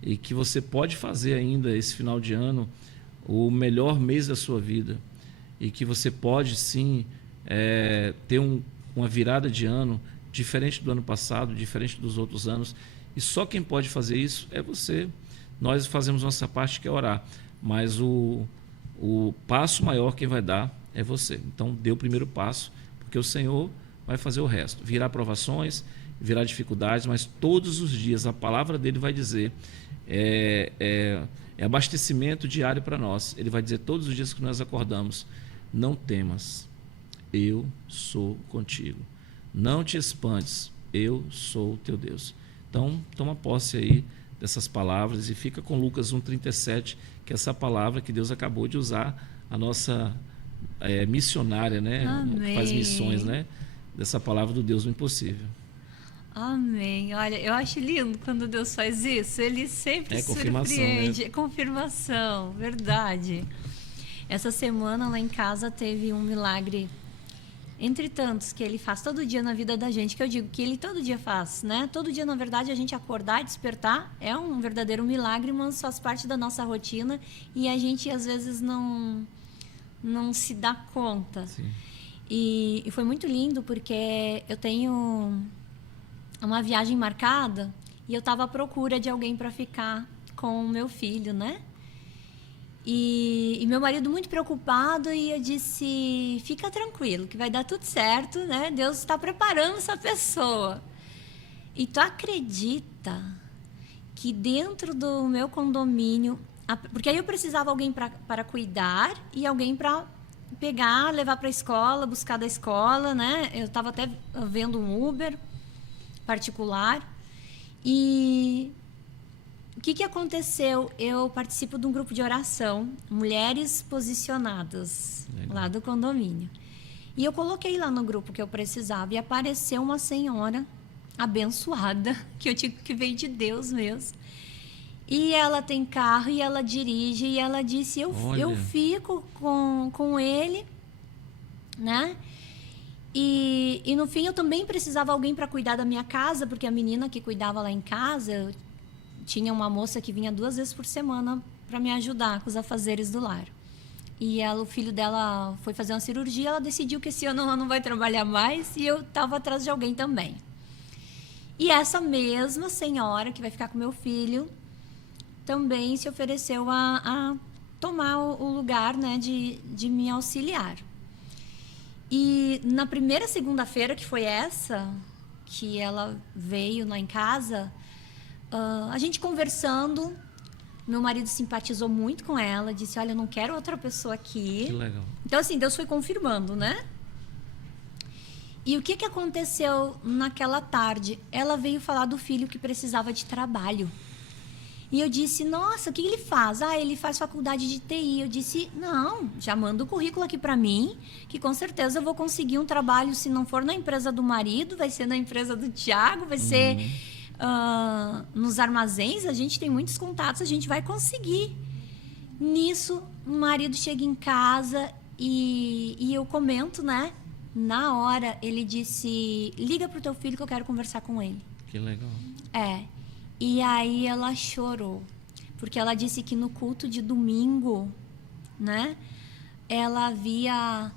e que você pode fazer ainda esse final de ano o melhor mês da sua vida, e que você pode sim ter uma virada de ano diferente do ano passado, diferente dos outros anos, e só quem pode fazer isso é você. Nós fazemos nossa parte, que é orar, mas o passo maior quem vai dar é você. Então dê o primeiro passo, porque o Senhor vai fazer o resto. Virá provações, virá dificuldades, mas todos os dias a palavra dele vai dizer, é abastecimento diário para nós. Ele vai dizer todos os dias que nós acordamos: não temas, eu sou contigo. Não te espantes, eu sou o teu Deus. Então, toma posse aí dessas palavras e fica com Lucas 1,37, que é essa palavra que Deus acabou de usar, a nossa missionária, né? Que faz missões, né? Dessa palavra do Deus do impossível. Amém. Olha, eu acho lindo quando Deus faz isso. Ele sempre surpreende. Né? Confirmação, verdade. Essa semana lá em casa teve um milagre, entre tantos, que ele faz todo dia na vida da gente, que eu digo que ele todo dia faz, né? Todo dia, na verdade, a gente acordar e despertar é um verdadeiro milagre, mas faz parte da nossa rotina e a gente, às vezes, não se dá conta. Sim. E foi muito lindo porque eu tenho uma viagem marcada e eu estava à procura de alguém para ficar com o meu filho, né? E meu marido muito preocupado, e eu disse, fica tranquilo, que vai dar tudo certo, né? Deus está preparando essa pessoa. E tu acredita que dentro do meu condomínio, porque aí eu precisava alguém para cuidar e alguém para pegar, levar para a escola, buscar da escola, né? Eu estava até vendo um Uber particular. E o que aconteceu? Eu participo de um grupo de oração, Mulheres Posicionadas, Legal. lá do condomínio. E eu coloquei lá no grupo que eu precisava, e apareceu uma senhora abençoada, que eu tive que veio de Deus mesmo. E ela tem carro e ela dirige, e ela disse, eu fico com ele, né? E no fim eu também precisava de alguém para cuidar da minha casa, porque a menina que cuidava lá em casa, tinha uma moça que vinha 2 vezes por semana para me ajudar com os afazeres do lar. E o filho dela foi fazer uma cirurgia, ela decidiu que esse ano ela não vai trabalhar mais, e eu estava atrás de alguém também. E essa mesma senhora que vai ficar com meu filho também se ofereceu a tomar o lugar, né, de me auxiliar. E na primeira segunda-feira, que foi essa, que ela veio lá em casa, a gente conversando, meu marido simpatizou muito com ela, disse, olha, eu não quero outra pessoa aqui. Que legal. Então, assim, Deus foi confirmando, né? E o que aconteceu naquela tarde? Ela veio falar do filho que precisava de trabalho. E eu disse, nossa, o que ele faz? Ah, ele faz faculdade de TI. Eu disse, não, já manda o currículo aqui para mim, que com certeza eu vou conseguir um trabalho, se não for na empresa do marido, vai ser na empresa do Tiago, vai ser nos armazéns, a gente tem muitos contatos, a gente vai conseguir. Nisso, o marido chega em casa e eu comento, né? Na hora, ele disse, liga pro teu filho que eu quero conversar com ele. Que legal. E aí ela chorou, porque ela disse que no culto de domingo, né, ela havia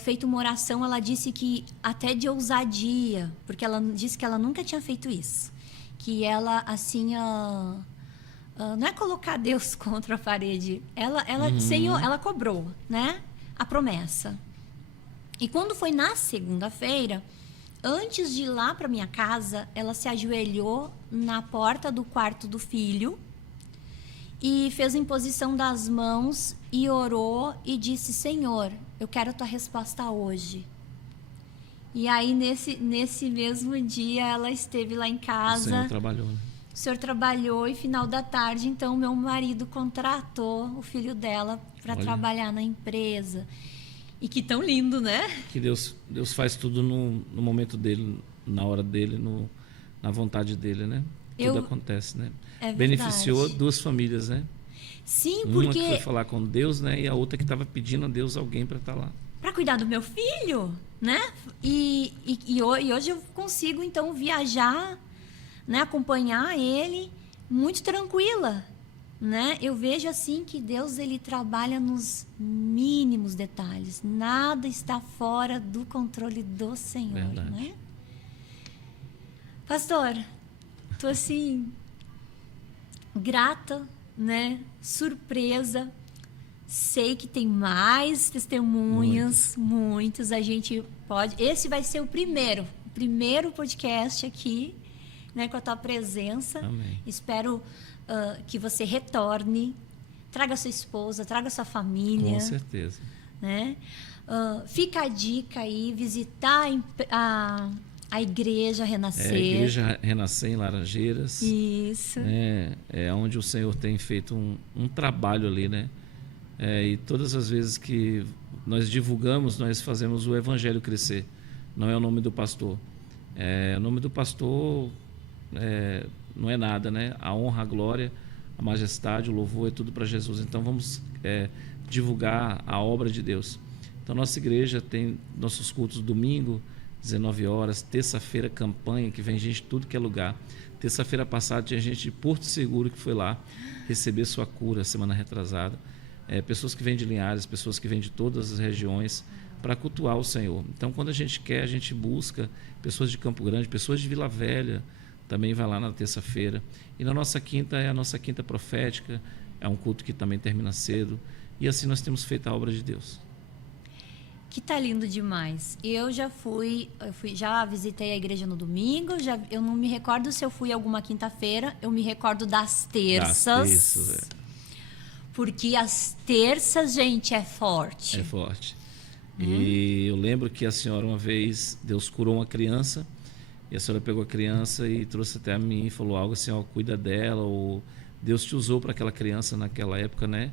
feito uma oração, ela disse que até de ousadia, porque ela disse que ela nunca tinha feito isso, que ela, assim, não é colocar Deus contra a parede, ela Senhor, ela cobrou, né, a promessa. E quando foi na segunda-feira, antes de ir lá para minha casa, ela se ajoelhou na porta do quarto do filho e fez a imposição das mãos e orou e disse, Senhor, eu quero a tua resposta hoje. E aí, nesse mesmo dia, ela esteve lá em casa. O Senhor trabalhou, né? O Senhor trabalhou e final da tarde, então, meu marido contratou o filho dela para trabalhar na empresa. E que tão lindo, né? Que Deus faz tudo no momento dele, na hora dele, na vontade dele, né? Tudo acontece, né? É beneficiou 2 famílias, né? Sim, uma porque... que foi falar com Deus, né? E a outra que estava pedindo a Deus alguém para estar lá. Para cuidar do meu filho, né? E hoje eu consigo, então, viajar, né? Acompanhar ele muito tranquila. Né? Eu vejo assim que Deus, ele trabalha nos mínimos detalhes. Nada está fora do controle do Senhor. Verdade. Né? Pastor, tô assim grata, né? Surpresa. Sei que tem mais testemunhos, muitos. A gente pode. Esse vai ser o primeiro podcast aqui, né? Com a tua presença. Amém. Espero que você retorne, traga sua esposa, traga sua família. Com certeza. Né? Fica a dica aí, visitar a Igreja Renascer. A Igreja Renascer em Laranjeiras. Isso. É onde o Senhor tem feito um trabalho ali, né? E todas as vezes que nós divulgamos, nós fazemos o Evangelho crescer. Não é o nome do pastor. O nome do pastor não é nada, né? A honra, a glória, a majestade, o louvor é tudo para Jesus. Então vamos divulgar a obra de Deus. Então nossa igreja tem nossos cultos domingo, 19 horas, terça-feira campanha, que vem gente de tudo que é lugar. Terça-feira passada tinha gente de Porto Seguro que foi lá receber sua cura semana retrasada. Pessoas que vêm de Linhares, pessoas que vêm de todas as regiões para cultuar o Senhor. Então, quando a gente quer, a gente busca pessoas de Campo Grande, pessoas de Vila Velha, também vai lá na terça-feira. E na nossa quinta é a nossa quinta profética, é um culto que também termina cedo. E assim nós temos feito a obra de Deus. Que tá lindo demais. Eu já já visitei a igreja no domingo, eu não me recordo se eu fui alguma quinta-feira, eu me recordo das terças. Das terças, Porque as terças, gente, é forte. É forte. E eu lembro que a senhora uma vez, Deus curou uma criança, e a senhora pegou a criança e trouxe até a mim e falou algo assim, ó, cuida dela, ou Deus te usou para aquela criança naquela época, né?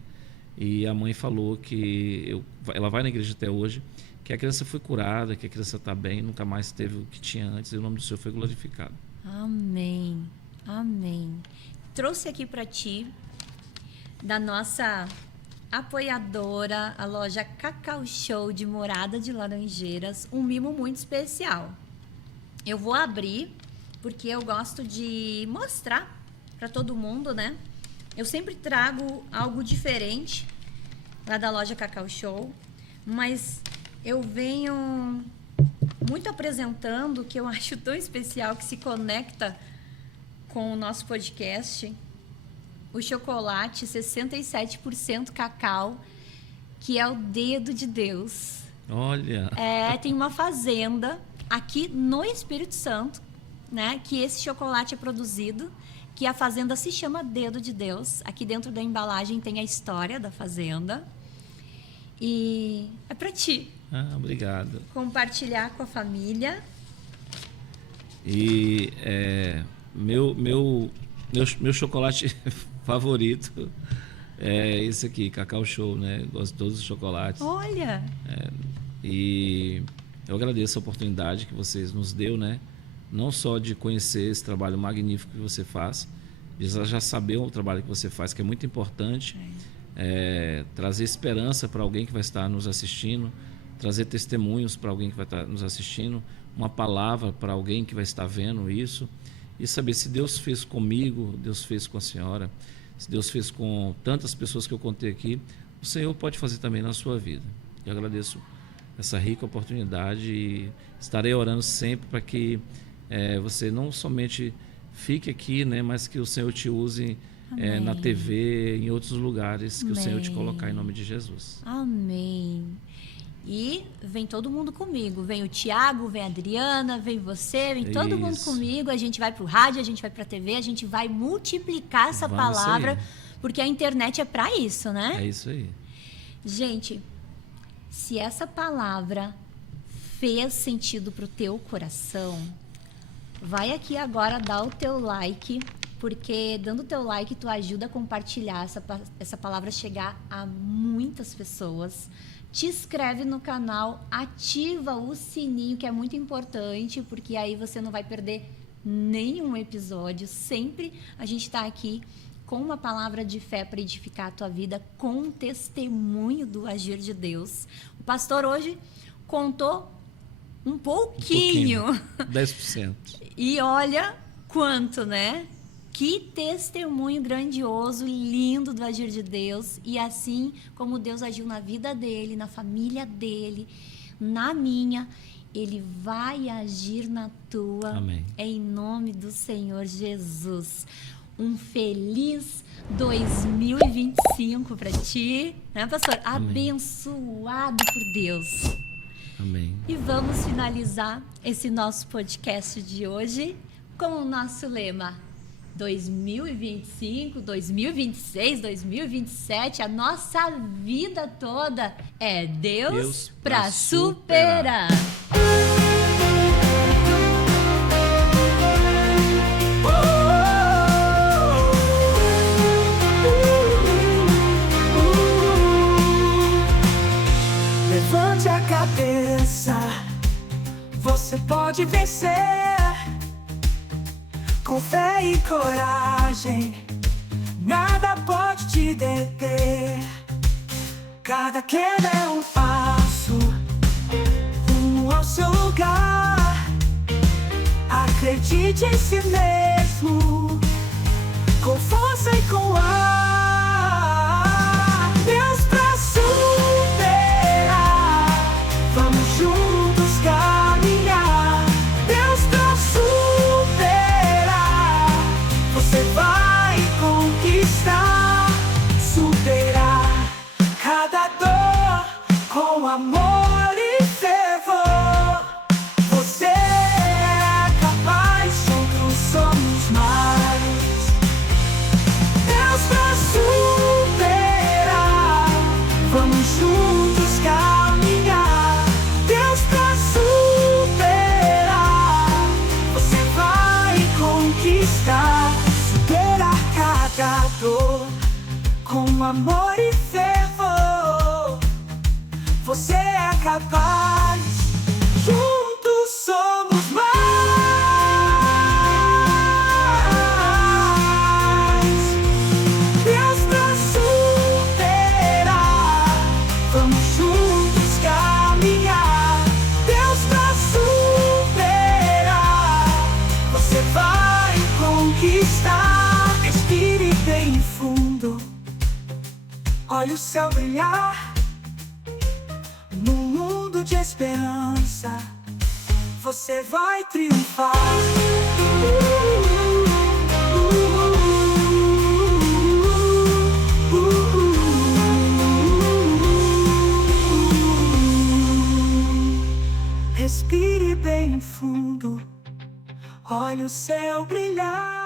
E a mãe falou que ela vai na igreja até hoje, que a criança foi curada, que a criança está bem, nunca mais teve o que tinha antes, e o nome do Senhor foi glorificado. Amém. Amém. Trouxe aqui para ti, da nossa apoiadora, a loja Cacau Show de Morada de Laranjeiras, um mimo muito especial. Eu vou abrir, porque eu gosto de mostrar para todo mundo, né? Eu sempre trago algo diferente lá da loja Cacau Show, mas eu venho muito apresentando, que eu acho tão especial, que se conecta com o nosso podcast, o chocolate 67% cacau, que é o dedo de Deus. Olha! Tem uma fazenda aqui no Espírito Santo, né, que esse chocolate é produzido, que a fazenda se chama Dedo de Deus. Aqui dentro da embalagem tem a história da fazenda. E é para ti. Obrigado. Compartilhar com a família. E meu chocolate favorito é esse aqui, Cacau Show, né? Gosto de todos os chocolates. Olha! E eu agradeço a oportunidade que vocês nos deu, né? Não só de conhecer esse trabalho magnífico que você faz, de já saber o trabalho que você faz, que é muito importante, trazer esperança para alguém que vai estar nos assistindo, trazer testemunhos para alguém que vai estar nos assistindo, uma palavra para alguém que vai estar vendo isso, e saber se Deus fez comigo, Deus fez com a senhora, se Deus fez com tantas pessoas que eu contei aqui, o Senhor pode fazer também na sua vida. Eu agradeço essa rica oportunidade e estarei orando sempre para que você não somente fique aqui, né, mas que o Senhor te use na TV, em outros lugares, que o Senhor te colocar em nome de Jesus. Amém. E vem todo mundo comigo. Vem o Tiago, vem a Adriana, vem você, vem todo mundo comigo. A gente vai para o rádio, a gente vai para a TV, a gente vai multiplicar essa palavra, porque a internet é para isso, né? É isso aí. Gente, se essa palavra fez sentido para o teu coração, vai aqui agora dar o teu like, porque dando o teu like tu ajuda a compartilhar essa palavra chegar a muitas pessoas. Te inscreve no canal, ativa o sininho, que é muito importante, porque aí você não vai perder nenhum episódio. Sempre a gente está aqui com uma palavra de fé para edificar a tua vida, com um testemunho do agir de Deus. O pastor hoje contou um pouquinho. 10%. E olha quanto, né? Que testemunho grandioso, lindo do agir de Deus. E assim como Deus agiu na vida dele, na família dele, na minha, Ele vai agir na tua. Amém. Em nome do Senhor Jesus. Um feliz 2025 para ti, né, pastor? Amém. Abençoado por Deus. Amém. E vamos finalizar esse nosso podcast de hoje com o nosso lema 2025, 2026, 2027, a nossa vida toda é Deus para superar. Levante a cabeça, você pode vencer. Com fé e coragem, nada pode te deter. Cada queda é um passo rumo ao seu lugar. Acredite em si mesmo, com força e com ar. Deus pra superar, vamos conquistar, superar cada dor com amor e fervor. Você é capaz, juntos somos mais. Deus pra superar, vamos juntos caminhar. Deus pra superar, você vai conquistar. Respire bem fundo, olhe o céu brilhar. No mundo de esperança, você vai triunfar. Respire bem fundo, olhe o céu brilhar.